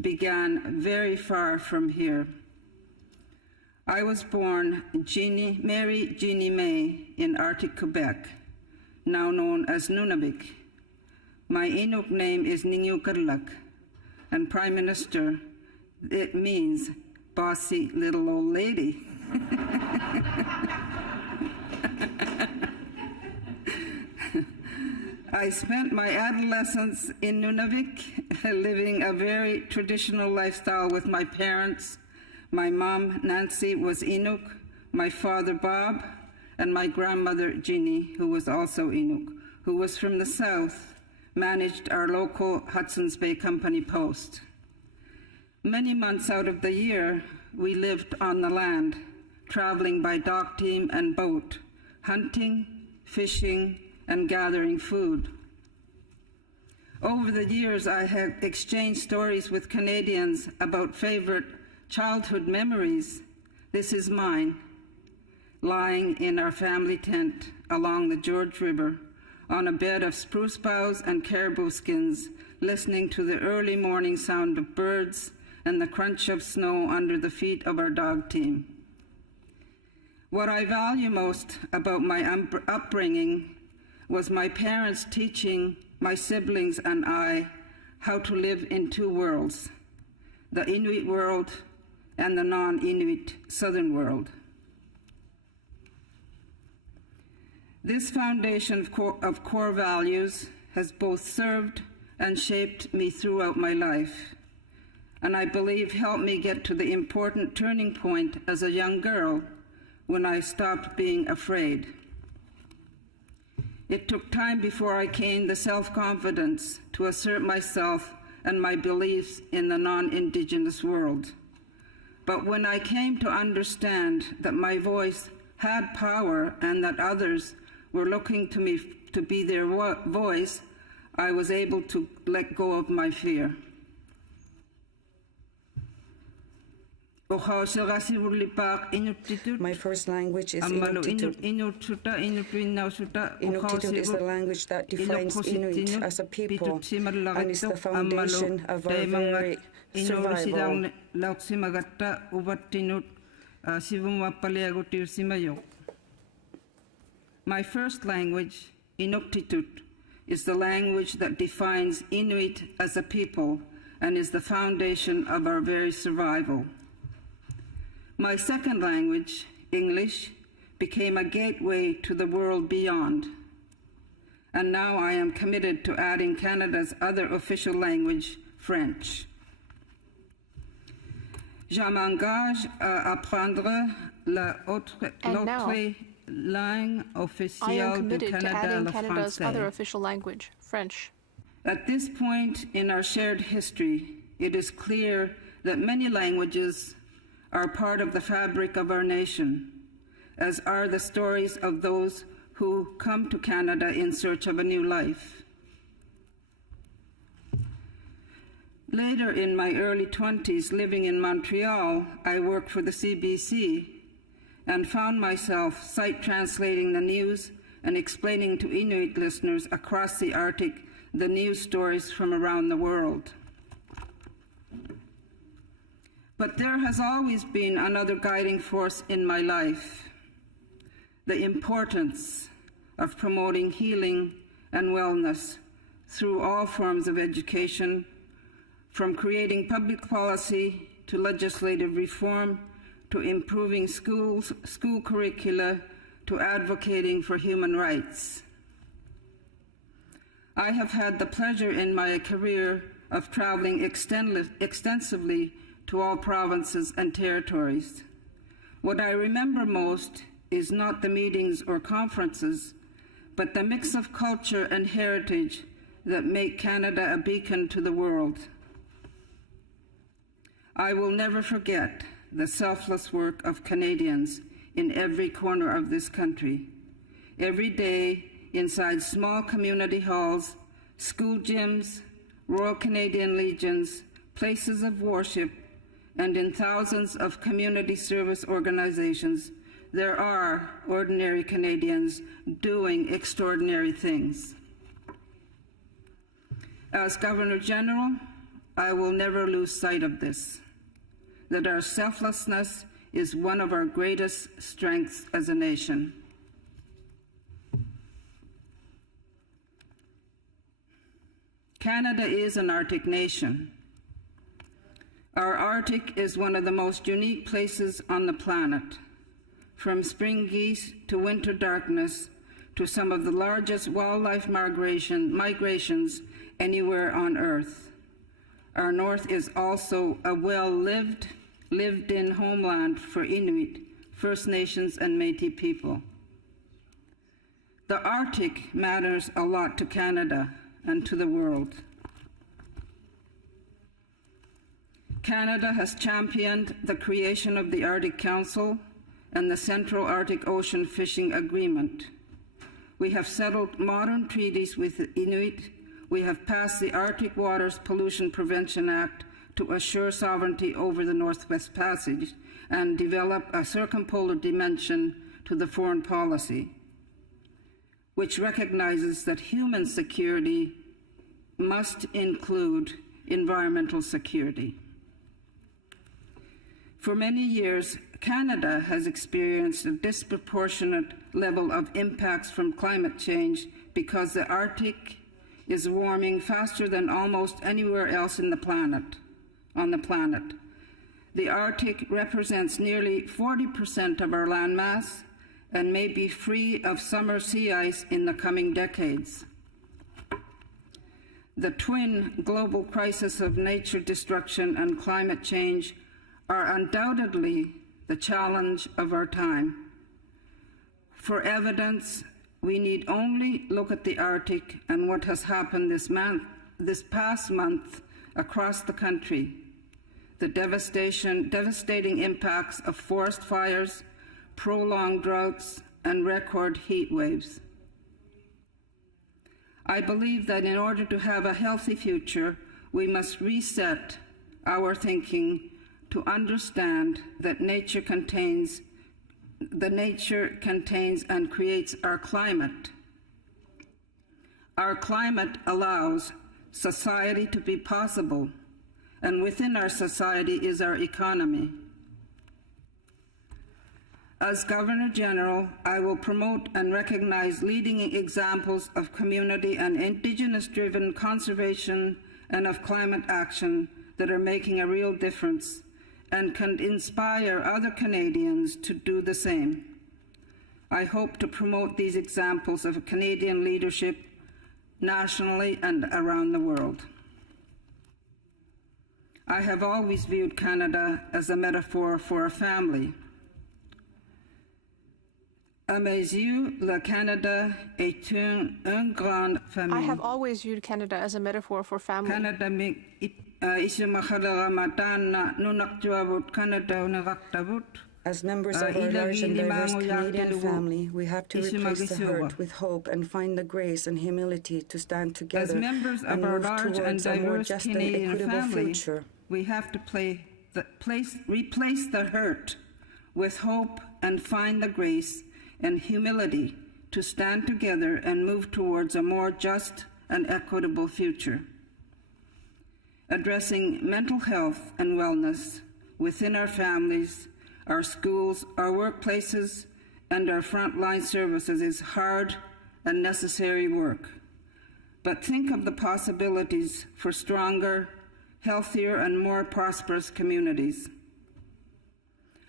began very far from here. I was born Mary Jeannie May in Arctic, Quebec, now known as Nunavik. My Inuk name is qulliq, and Prime Minister, it means bossy little old lady. I spent my adolescence in Nunavik, living a very traditional lifestyle with my parents. My mom, Nancy, was Inuk, my father, Bob, and my grandmother, Jeannie, who was also Inuk, who was from the south, managed our local Hudson's Bay Company post. Many months out of the year, we lived on the land, traveling by dock team and boat, hunting, fishing, and gathering food. Over the years, I have exchanged stories with Canadians about favorite childhood memories. This is mine, lying in our family tent along the George River on a bed of spruce boughs and caribou skins, listening to the early morning sound of birds and the crunch of snow under the feet of our dog team. What I value most about my upbringing was my parents teaching my siblings and I how to live in two worlds, the Inuit world and the non-Inuit southern world. This foundation of core values has both served and shaped me throughout my life, and I believe helped me get to the important turning point as a young girl when I stopped being afraid. It took time before I gained the self-confidence to assert myself and my beliefs in the non-Indigenous world. But when I came to understand that my voice had power and that others were looking to me to be their voice, I was able to let go of my fear. My first language is Inuktitut. Inuktitut is the language that defines Inuit as a people and is the foundation of our very survival. My first language, Inuktitut, is the language that defines Inuit as a people and is the foundation of our very survival. My second language, English, became a gateway to the world beyond. And now I am committed to adding Canada's other official language, French. Je m'engage à apprendre l'autre langue officielle du Canada, le Canada's other français. official language, French. At this point in our shared history, it is clear that many languages are part of the fabric of our nation, as are the stories of those who come to Canada in search of a new life. Later in my early 20s, living in Montreal, I worked for the CBC and found myself sight translating the news and explaining to Inuit listeners across the Arctic the news stories from around the world. But there has always been another guiding force in my life: the importance of promoting healing and wellness through all forms of education, from creating public policy to legislative reform, to improving schools, school curricula, to advocating for human rights. I have had the pleasure in my career of traveling extensively to all provinces and territories. What I remember most is not the meetings or conferences, but the mix of culture and heritage that make Canada a beacon to the world. I will never forget the selfless work of Canadians in every corner of this country. Every day, inside small community halls, school gyms, Royal Canadian Legions, places of worship, and in thousands of community service organizations, there are ordinary Canadians doing extraordinary things. As Governor General, I will never lose sight of this, that our selflessness is one of our greatest strengths as a nation. Canada is an Arctic nation. Our Arctic is one of the most unique places on the planet, from spring geese to winter darkness to some of the largest wildlife migrations anywhere on Earth. Our north is also a lived-in homeland for Inuit, First Nations, and Métis people. The Arctic matters a lot to Canada and to the world. Canada has championed the creation of the Arctic Council and the Central Arctic Ocean Fishing Agreement. We have settled modern treaties with the Inuit. We have passed the Arctic Waters Pollution Prevention Act to assure sovereignty over the Northwest Passage and develop a circumpolar dimension to the foreign policy, which recognizes that human security must include environmental security. For many years, Canada has experienced a disproportionate level of impacts from climate change because the Arctic is warming faster than almost anywhere else on the planet. The Arctic represents nearly 40% of our landmass and may be free of summer sea ice in the coming decades. The twin global crisis of nature destruction and climate change are undoubtedly the challenge of our time. For evidence, we need only look at the Arctic and what has happened this past month across the country. The devastating impacts of forest fires, prolonged droughts and record heat waves. I believe that in order to have a healthy future, we must reset our thinking to understand that nature contains and creates our climate. Our climate allows society to be possible, and within our society is our economy. As Governor General, I will promote and recognize leading examples of community and Indigenous-driven conservation and of climate action that are making a real difference and can inspire other Canadians to do the same. I hope to promote these examples of Canadian leadership nationally and around the world. I have always viewed Canada as a metaphor for a family. À mes yeux, le Canada est une grande famille. I have always viewed Canada as a metaphor for family. Canada As members of our large and diverse Canadian family, we have to replace the hurt with hope and find the grace and humility to stand together and move towards a more just and equitable future. We have to replace the hurt with hope and find the grace and humility to stand together and move towards a more just and equitable future. Addressing mental health and wellness within our families, our schools, our workplaces, and our frontline services is hard and necessary work. But think of the possibilities for stronger, healthier, and more prosperous communities.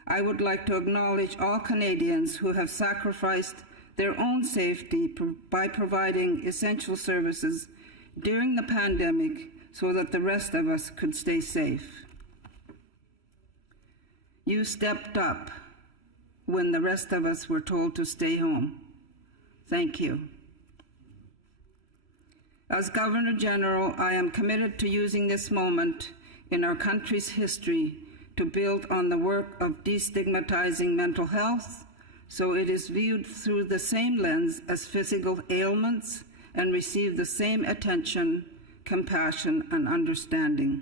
I would like to acknowledge all Canadians who have sacrificed their own safety by providing essential services during the pandemic so that the rest of us could stay safe. You stepped up when the rest of us were told to stay home. Thank you. As Governor General, I am committed to using this moment in our country's history to build on the work of destigmatizing mental health so it is viewed through the same lens as physical ailments and receive the same attention, compassion, and understanding.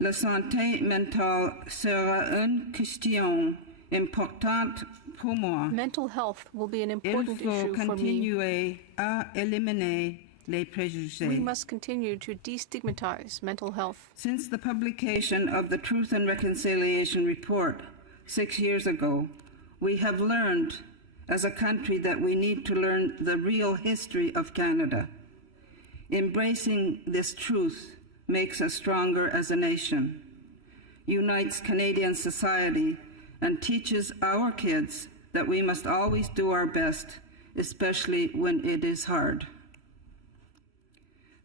La santé mentale sera une question importante pour moi. Mental health will be an important issue for me. Continuer à éliminer les préjugés. We must continue to destigmatize mental health. Since the publication of the Truth and Reconciliation Report 6 years ago, we have learned as a country that we need to learn the real history of Canada. Embracing this truth makes us stronger as a nation, unites Canadian society, and teaches our kids that we must always do our best, especially when it is hard.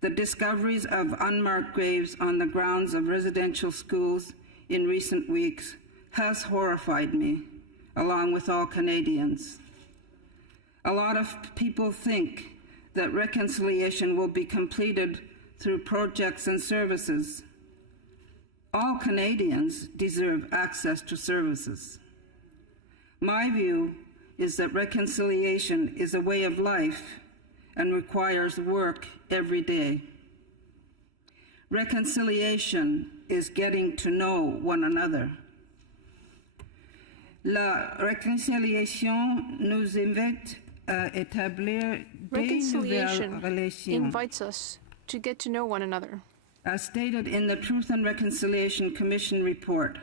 The discoveries of unmarked graves on the grounds of residential schools in recent weeks has horrified me, along with all Canadians. A lot of people think that reconciliation will be completed through projects and services. All Canadians deserve access to services. My view is that reconciliation is a way of life and requires work every day. Reconciliation is getting to know one another. La réconciliation nous invite à établir des nouvelles relations. Invites us to get to know one another. As stated in the Truth and Reconciliation Commission report,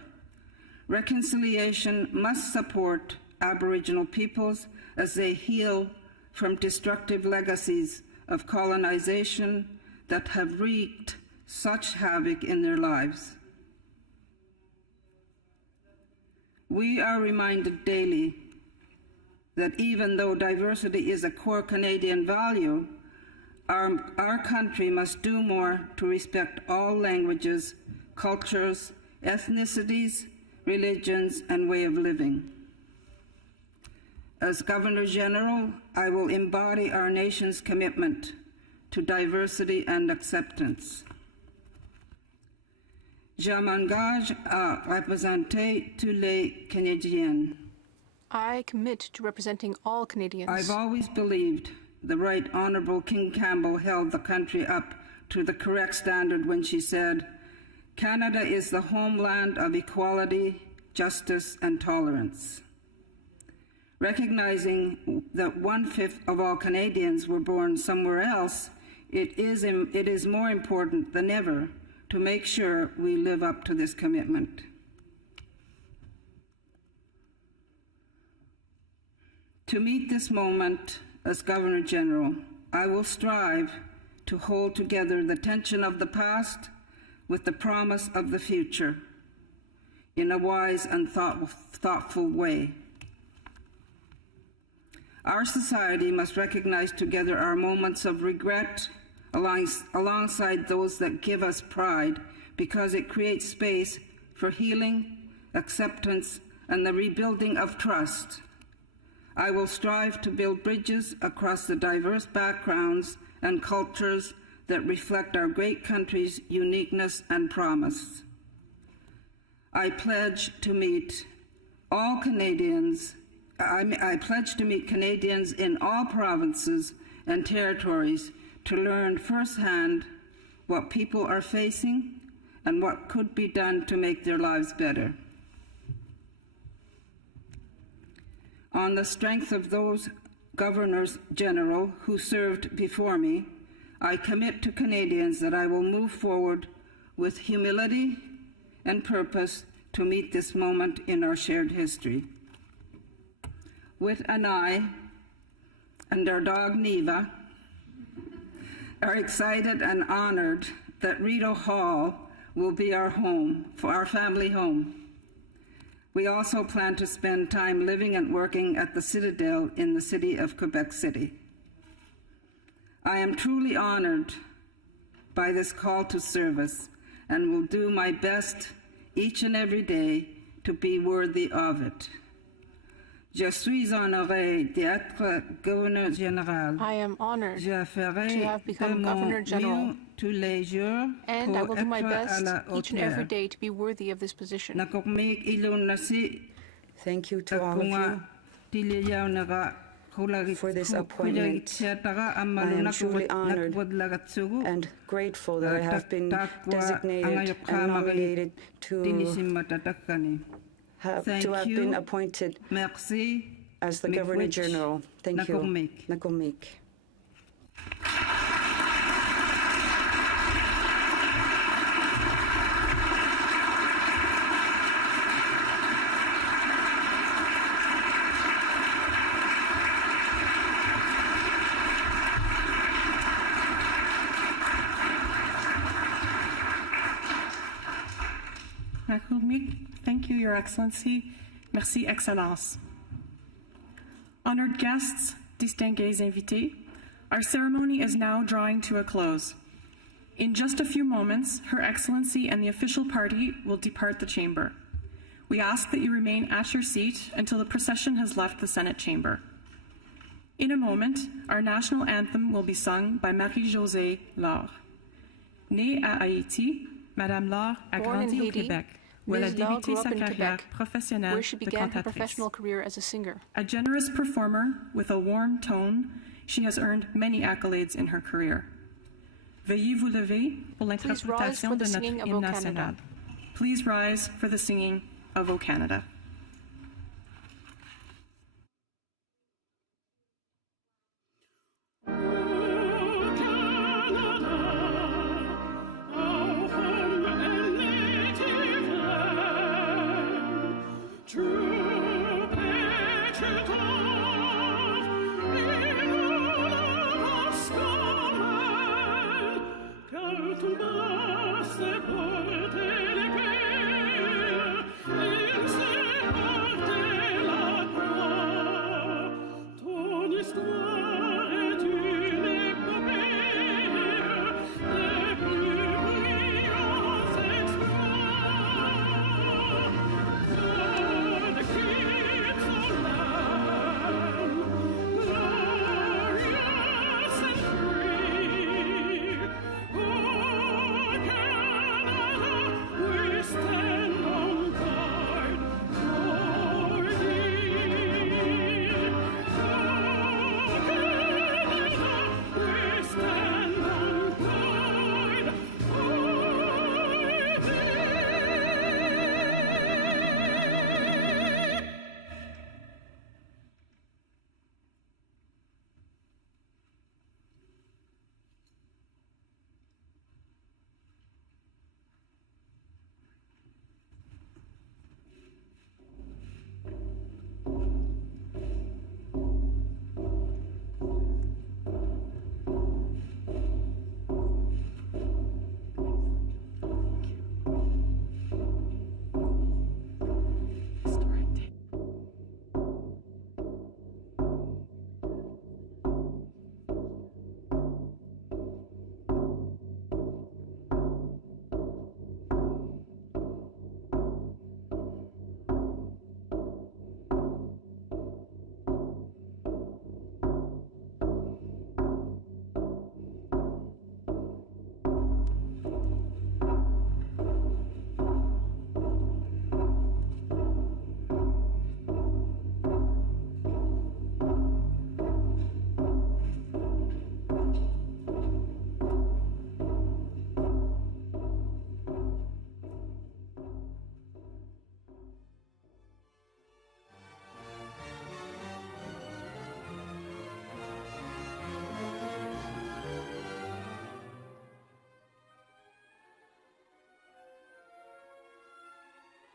reconciliation must support Aboriginal peoples as they heal from destructive legacies of colonization that have wreaked such havoc in their lives. We are reminded daily that even though diversity is a core Canadian value, our country must do more to respect all languages, cultures, ethnicities, religions, and way of living. As Governor General, I will embody our nation's commitment to diversity and acceptance. Je m'engage à représenter tous les Canadiens. I commit to representing all Canadians. I've always believed the Right Honourable King Campbell held the country up to the correct standard when she said, "Canada is the homeland of equality, justice, and tolerance." Recognizing that 1/5 of all Canadians were born somewhere else, it is more important than ever to make sure we live up to this commitment. To meet this moment as Governor General, I will strive to hold together the tension of the past with the promise of the future in a wise and thoughtful way. Our society must recognize together our moments of regret alongside those that give us pride, because it creates space for healing, acceptance, and the rebuilding of trust. I will strive to build bridges across the diverse backgrounds and cultures that reflect our great country's uniqueness and promise. I pledge to meet all Canadians. I pledge to meet Canadians in all provinces and territories to learn firsthand what people are facing and what could be done to make their lives better. On the strength of those Governors General who served before me, I commit to Canadians that I will move forward with humility and purpose to meet this moment in our shared history. Whit and I, and our dog Neva, are excited and honored that Rideau Hall will be our home, for our family home. We also plan to spend time living and working at the Citadel in the city of Quebec City. I am truly honored by this call to service and will do my best each and every day to be worthy of it. Je suis honoré d'être gouverneur général. I am honored Je ferai to have become Governor General, tous les jours and I will do my best each and every hauteur. day to be worthy of this position. Thank you to all of you for this appointment. I am truly honored and grateful that I have been designated and nominated to have been appointed as the Governor General. Thank you. Nakomik. Thank you, Your Excellency. Merci, Excellence. Honored guests, distingués invités, our ceremony is now drawing to a close. In just a few moments, Her Excellency and the official party will depart the chamber. We ask that you remain at your seat until the procession has left the Senate chamber. In a moment, our national anthem will be sung by Marie-Josée Laure. Née à Haïti, Madame Laure a grandi au Québec, où elle a débuté sa carrière professionnelle where she de began her cantatrice. professional career as a singer. A generous performer with a warm tone, she has earned many accolades in her career. Veuillez vous lever pour l'interprétation de notre hymne national. Please rise for the singing of O Canada.